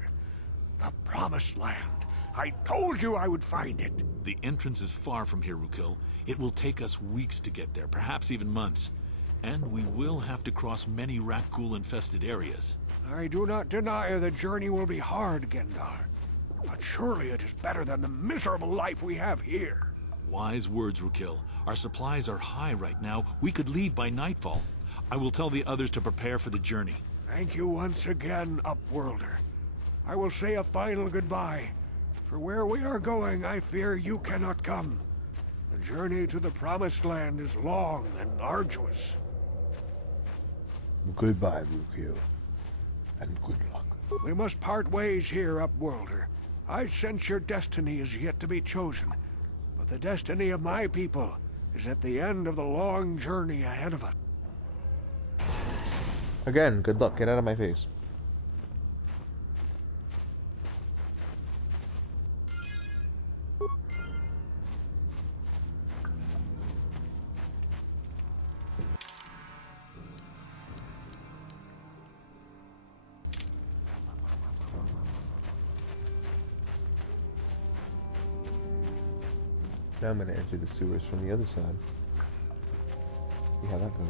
The Promised Land. I told you I would find it. The entrance is far from here, Rukill. It will take us weeks to get there, perhaps even months. And we will have to cross many Rakghoul-infested areas. I do not deny the journey will be hard, Gendar. But surely it is better than the miserable life we have here. Wise words, Rukill. Our supplies are high right now. We could leave by nightfall. I will tell the others to prepare for the journey. Thank you once again, Upworlder. I will say a final goodbye. For where we are going, I fear you cannot come. The journey to the Promised Land is long and arduous. Goodbye, Rukill. And good luck. We must part ways here, Upworlder. I sense your destiny is yet to be chosen. But the destiny of my people is at the end of the long journey ahead of us. Again, good luck. Get out of my face. Now I'm going to enter the sewers from the other side. See how that goes.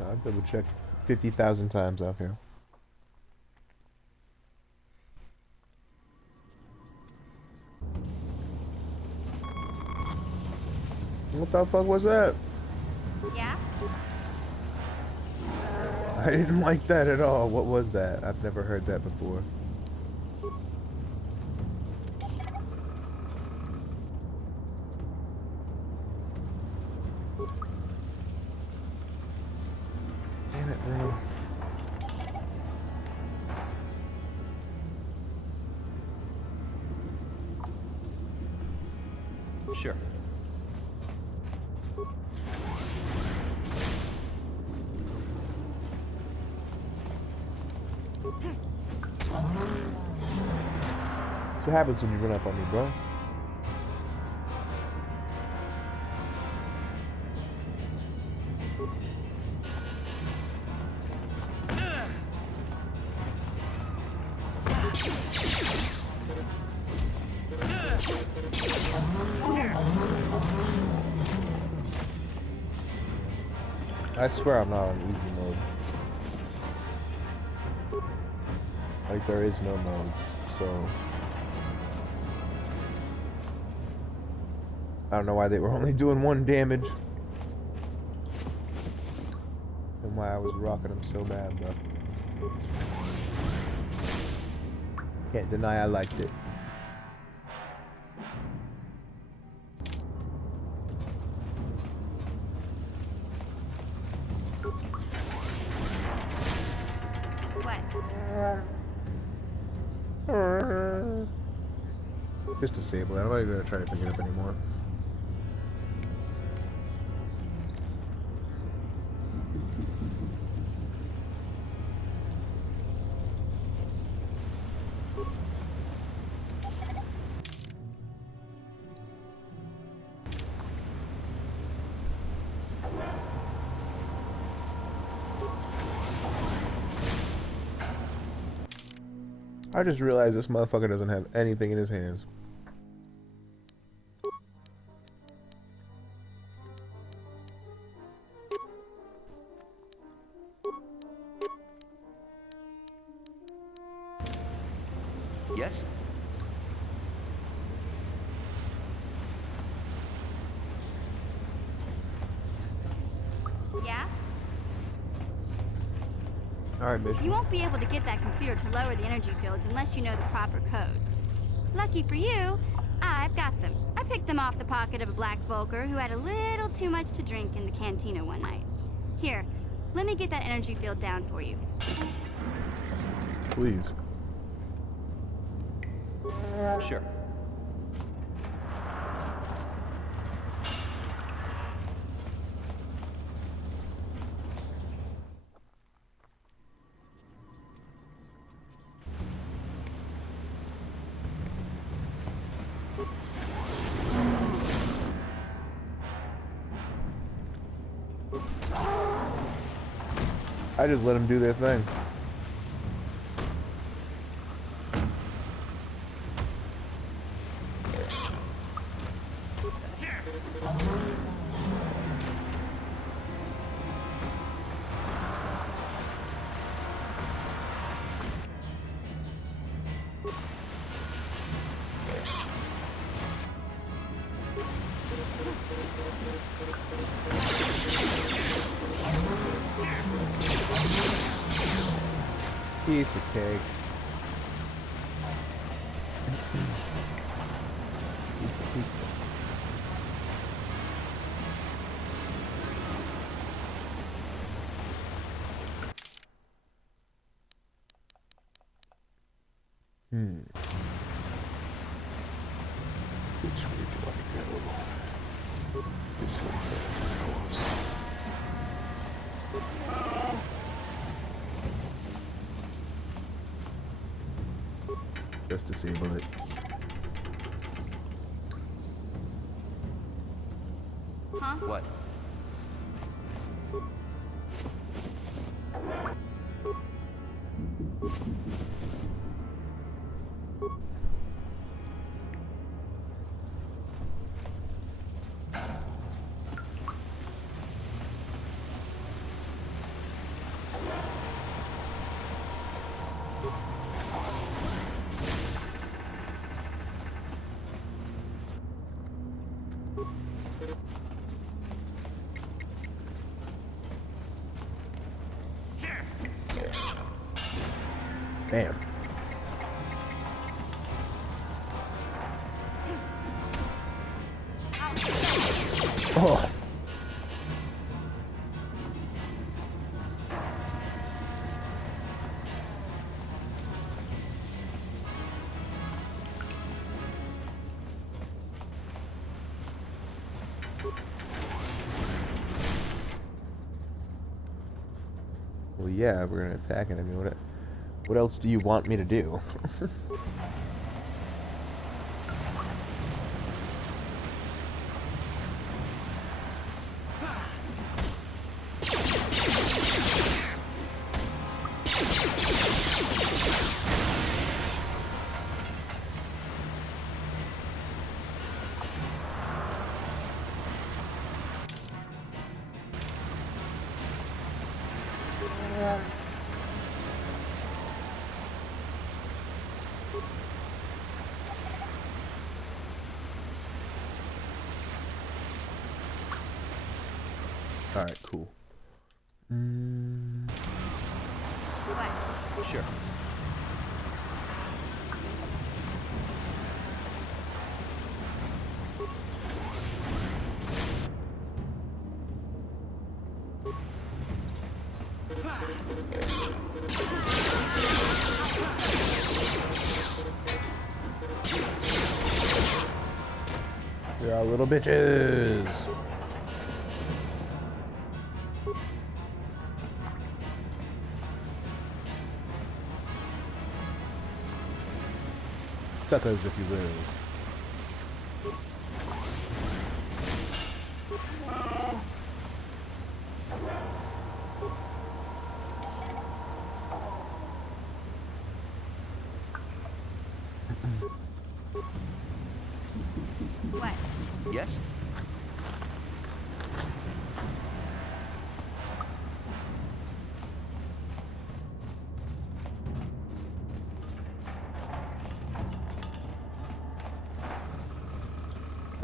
I'll double check 50,000 times out here. What the fuck was that? Yeah? I didn't like that at all. What was that? I've never heard that before. Damn it, man. Sure. That's what happens when you run up on me, bro. I swear I'm not on easy mode. Like, there is no modes, so... I don't know why they were only doing 1 damage. And why I was rocking them so bad, but... Can't deny I liked it. Just disable it. I'm not even gonna try to pick it up anymore. I just realized this motherfucker doesn't have anything in his hands. Yes? Yeah? Alright, mission. You won't be able to get that computer to lower the energy fields unless you know the proper codes. Lucky for you, I've got them. I picked them off the pocket of a black Volker who had a little too much to drink in the cantina one night. Here, let me get that energy field down for you. Please. Sure. I just let them do their thing. Piece of cake. Piece of pizza. Which way do I go? This way first, of course. Just disable it. Huh? What? Damn. Oh. Well, yeah, we're gonna attack it. I mean, what else do you want me to do? Alright, cool. What? Sure. You're all little bitches. Suckers, if you will. What? Yes?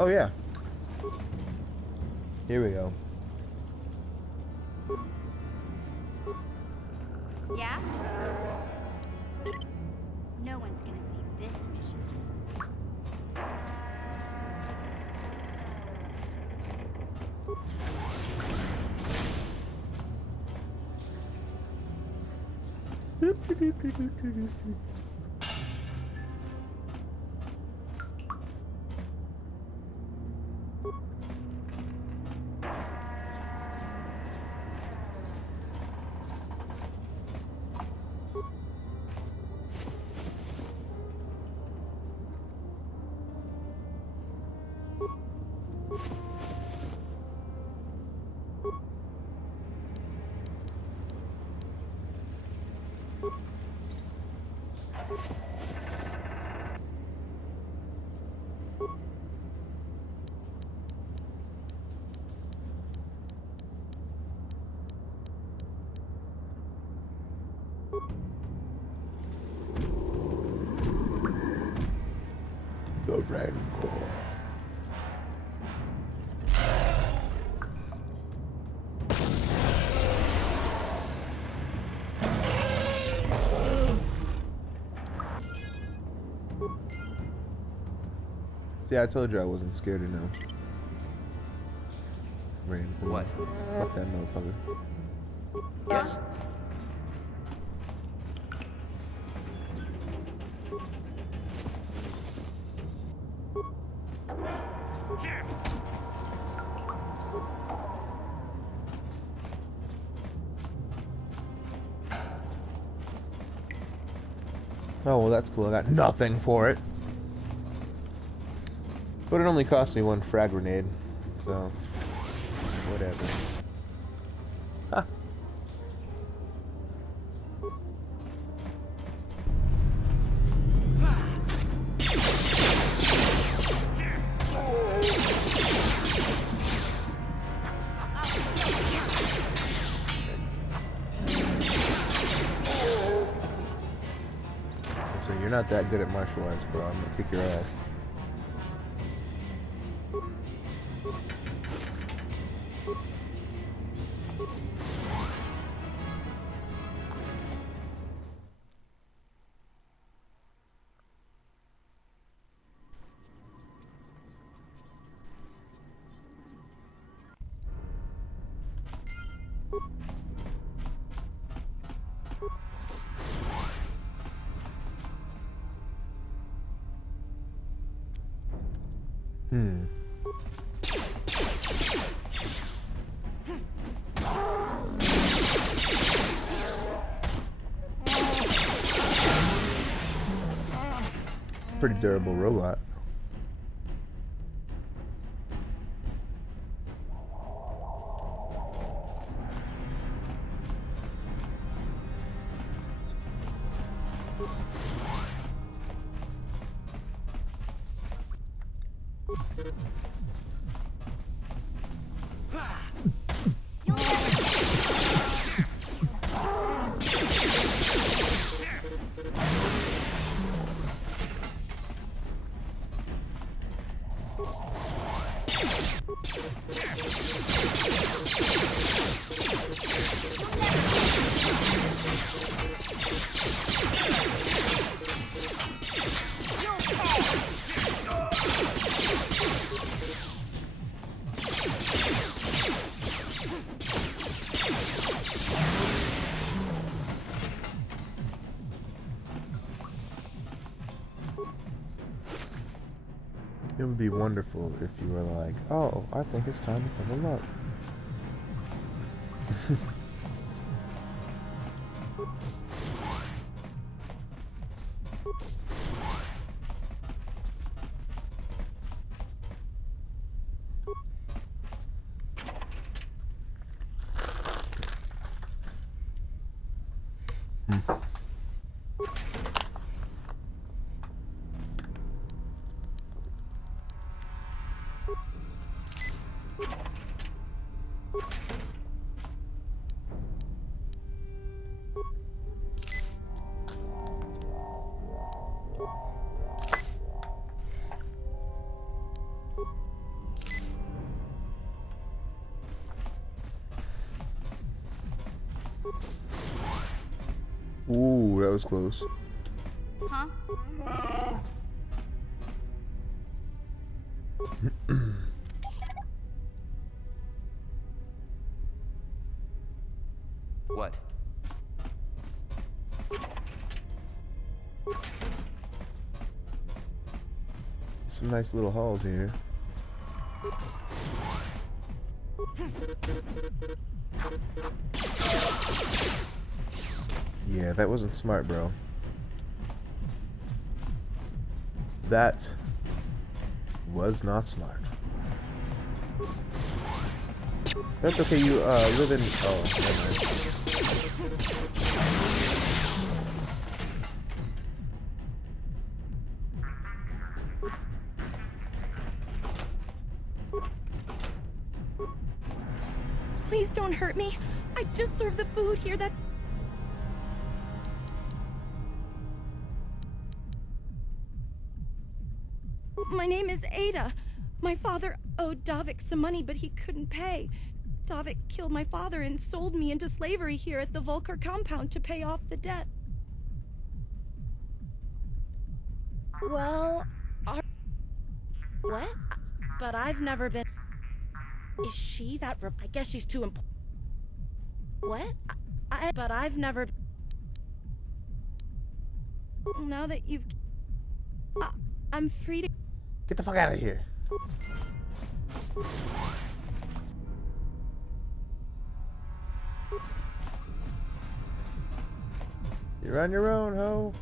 Oh yeah. Here we go. Yeah? No one's gonna see this mission. The Rancor. See, I told you I wasn't scared of no Rancor. What? Fuck that motherfucker. Yes? Oh, well, that's cool. I got nothing for it. But it only cost me one frag grenade, so whatever. Ha! So you're not that good at martial arts, bro. I'm gonna kick your ass. Pretty durable robot. It would be wonderful if you were like, oh, I think it's time to level up. Ooh, that was close. Huh? What? Some nice little halls here. Yeah, that wasn't smart, bro. That was not smart. That's okay, you live in... Oh, never mind. Please don't hurt me. I just served the food here. That. My name is Ada. My father owed Davik some money, but he couldn't pay. Davik killed my father and sold me into slavery here at the Volker compound to pay off the debt. Well, what? But I've never been... Is she that... I guess she's too important. What? But I've never... Now that you've... I'm free to... Get the fuck out of here. You're on your own, ho.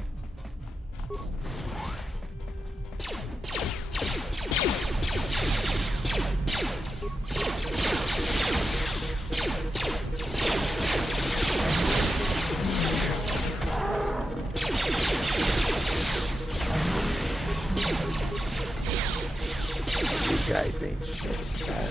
You guys ain't shit, son.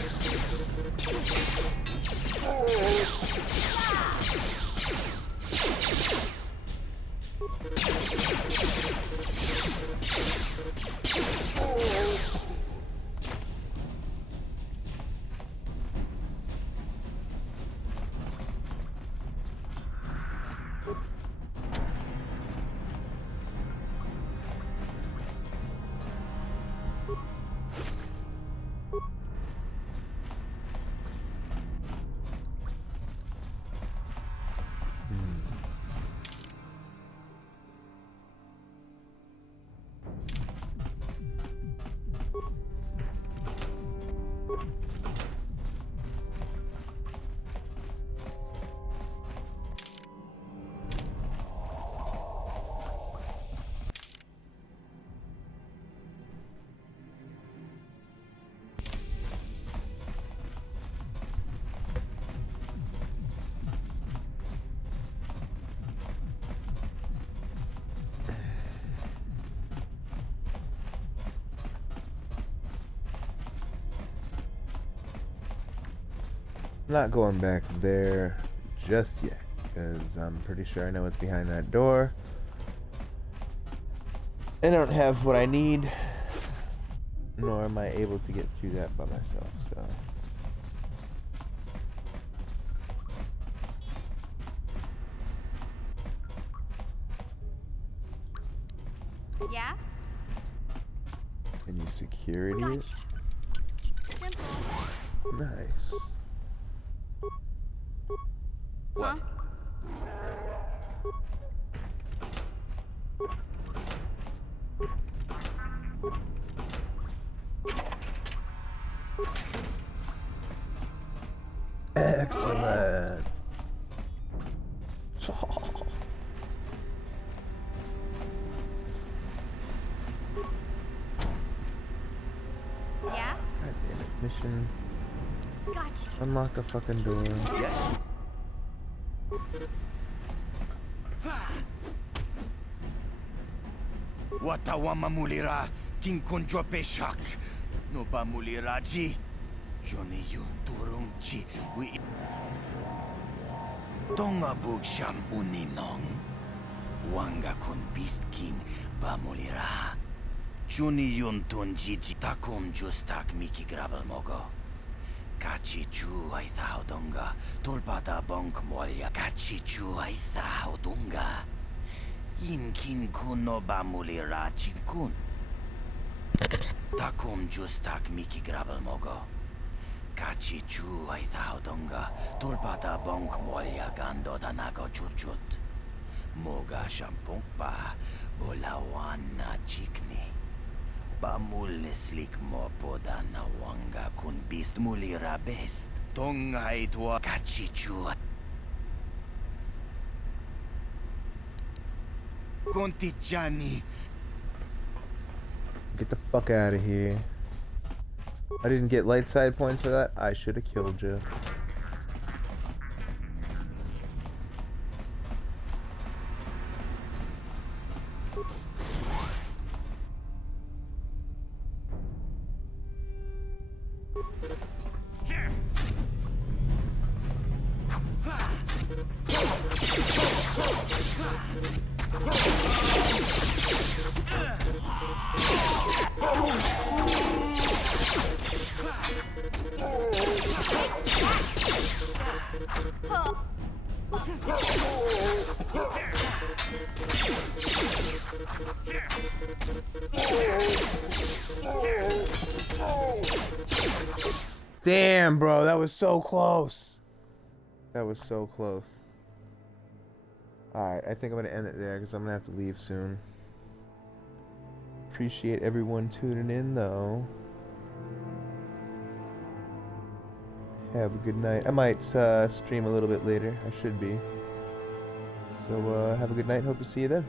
Not going back there just yet, because I'm pretty sure I know what's behind that door. I don't have what I need, nor am I able to get through that by myself, so... Yeah? Can you secure it? Gotcha. Simple. Nice. What? Excellent. Yeah? God damn it. Mission. Gotcha. Unlock the fucking door. Yes. Watawama mulira kinkonjo peshak. No ba muliraji. Johnny yun turungchi wi. Tonga bugsham uninong. Wanga kun beast king ba mulira. Johnny yun tunjiji takum justak miki grabel mogo. Kachi chu ay thao donga. Tulpada bonk molya. Kachi chu ay thao donga. Inkin kuno bamulira chinkun. Takum justak miki grabel mogo. Kachi chu ay donga. Tulpata bonk molya gando danago chuchut. Moga shampong pa. Bolawana chikni. Bamul slik mo poda na wanga kun bist mulira best. Tonga itwa kachi chu. Contigiani. Get the fuck out of here. I didn't get light side points for that. I should have killed you. Damn, bro, that was so close. That was so close. Alright, I think I'm gonna end it there because I'm gonna have to leave soon. Appreciate everyone tuning in, though. Have a good night. I might stream a little bit later. I should be. So, have a good night. Hope to see you then.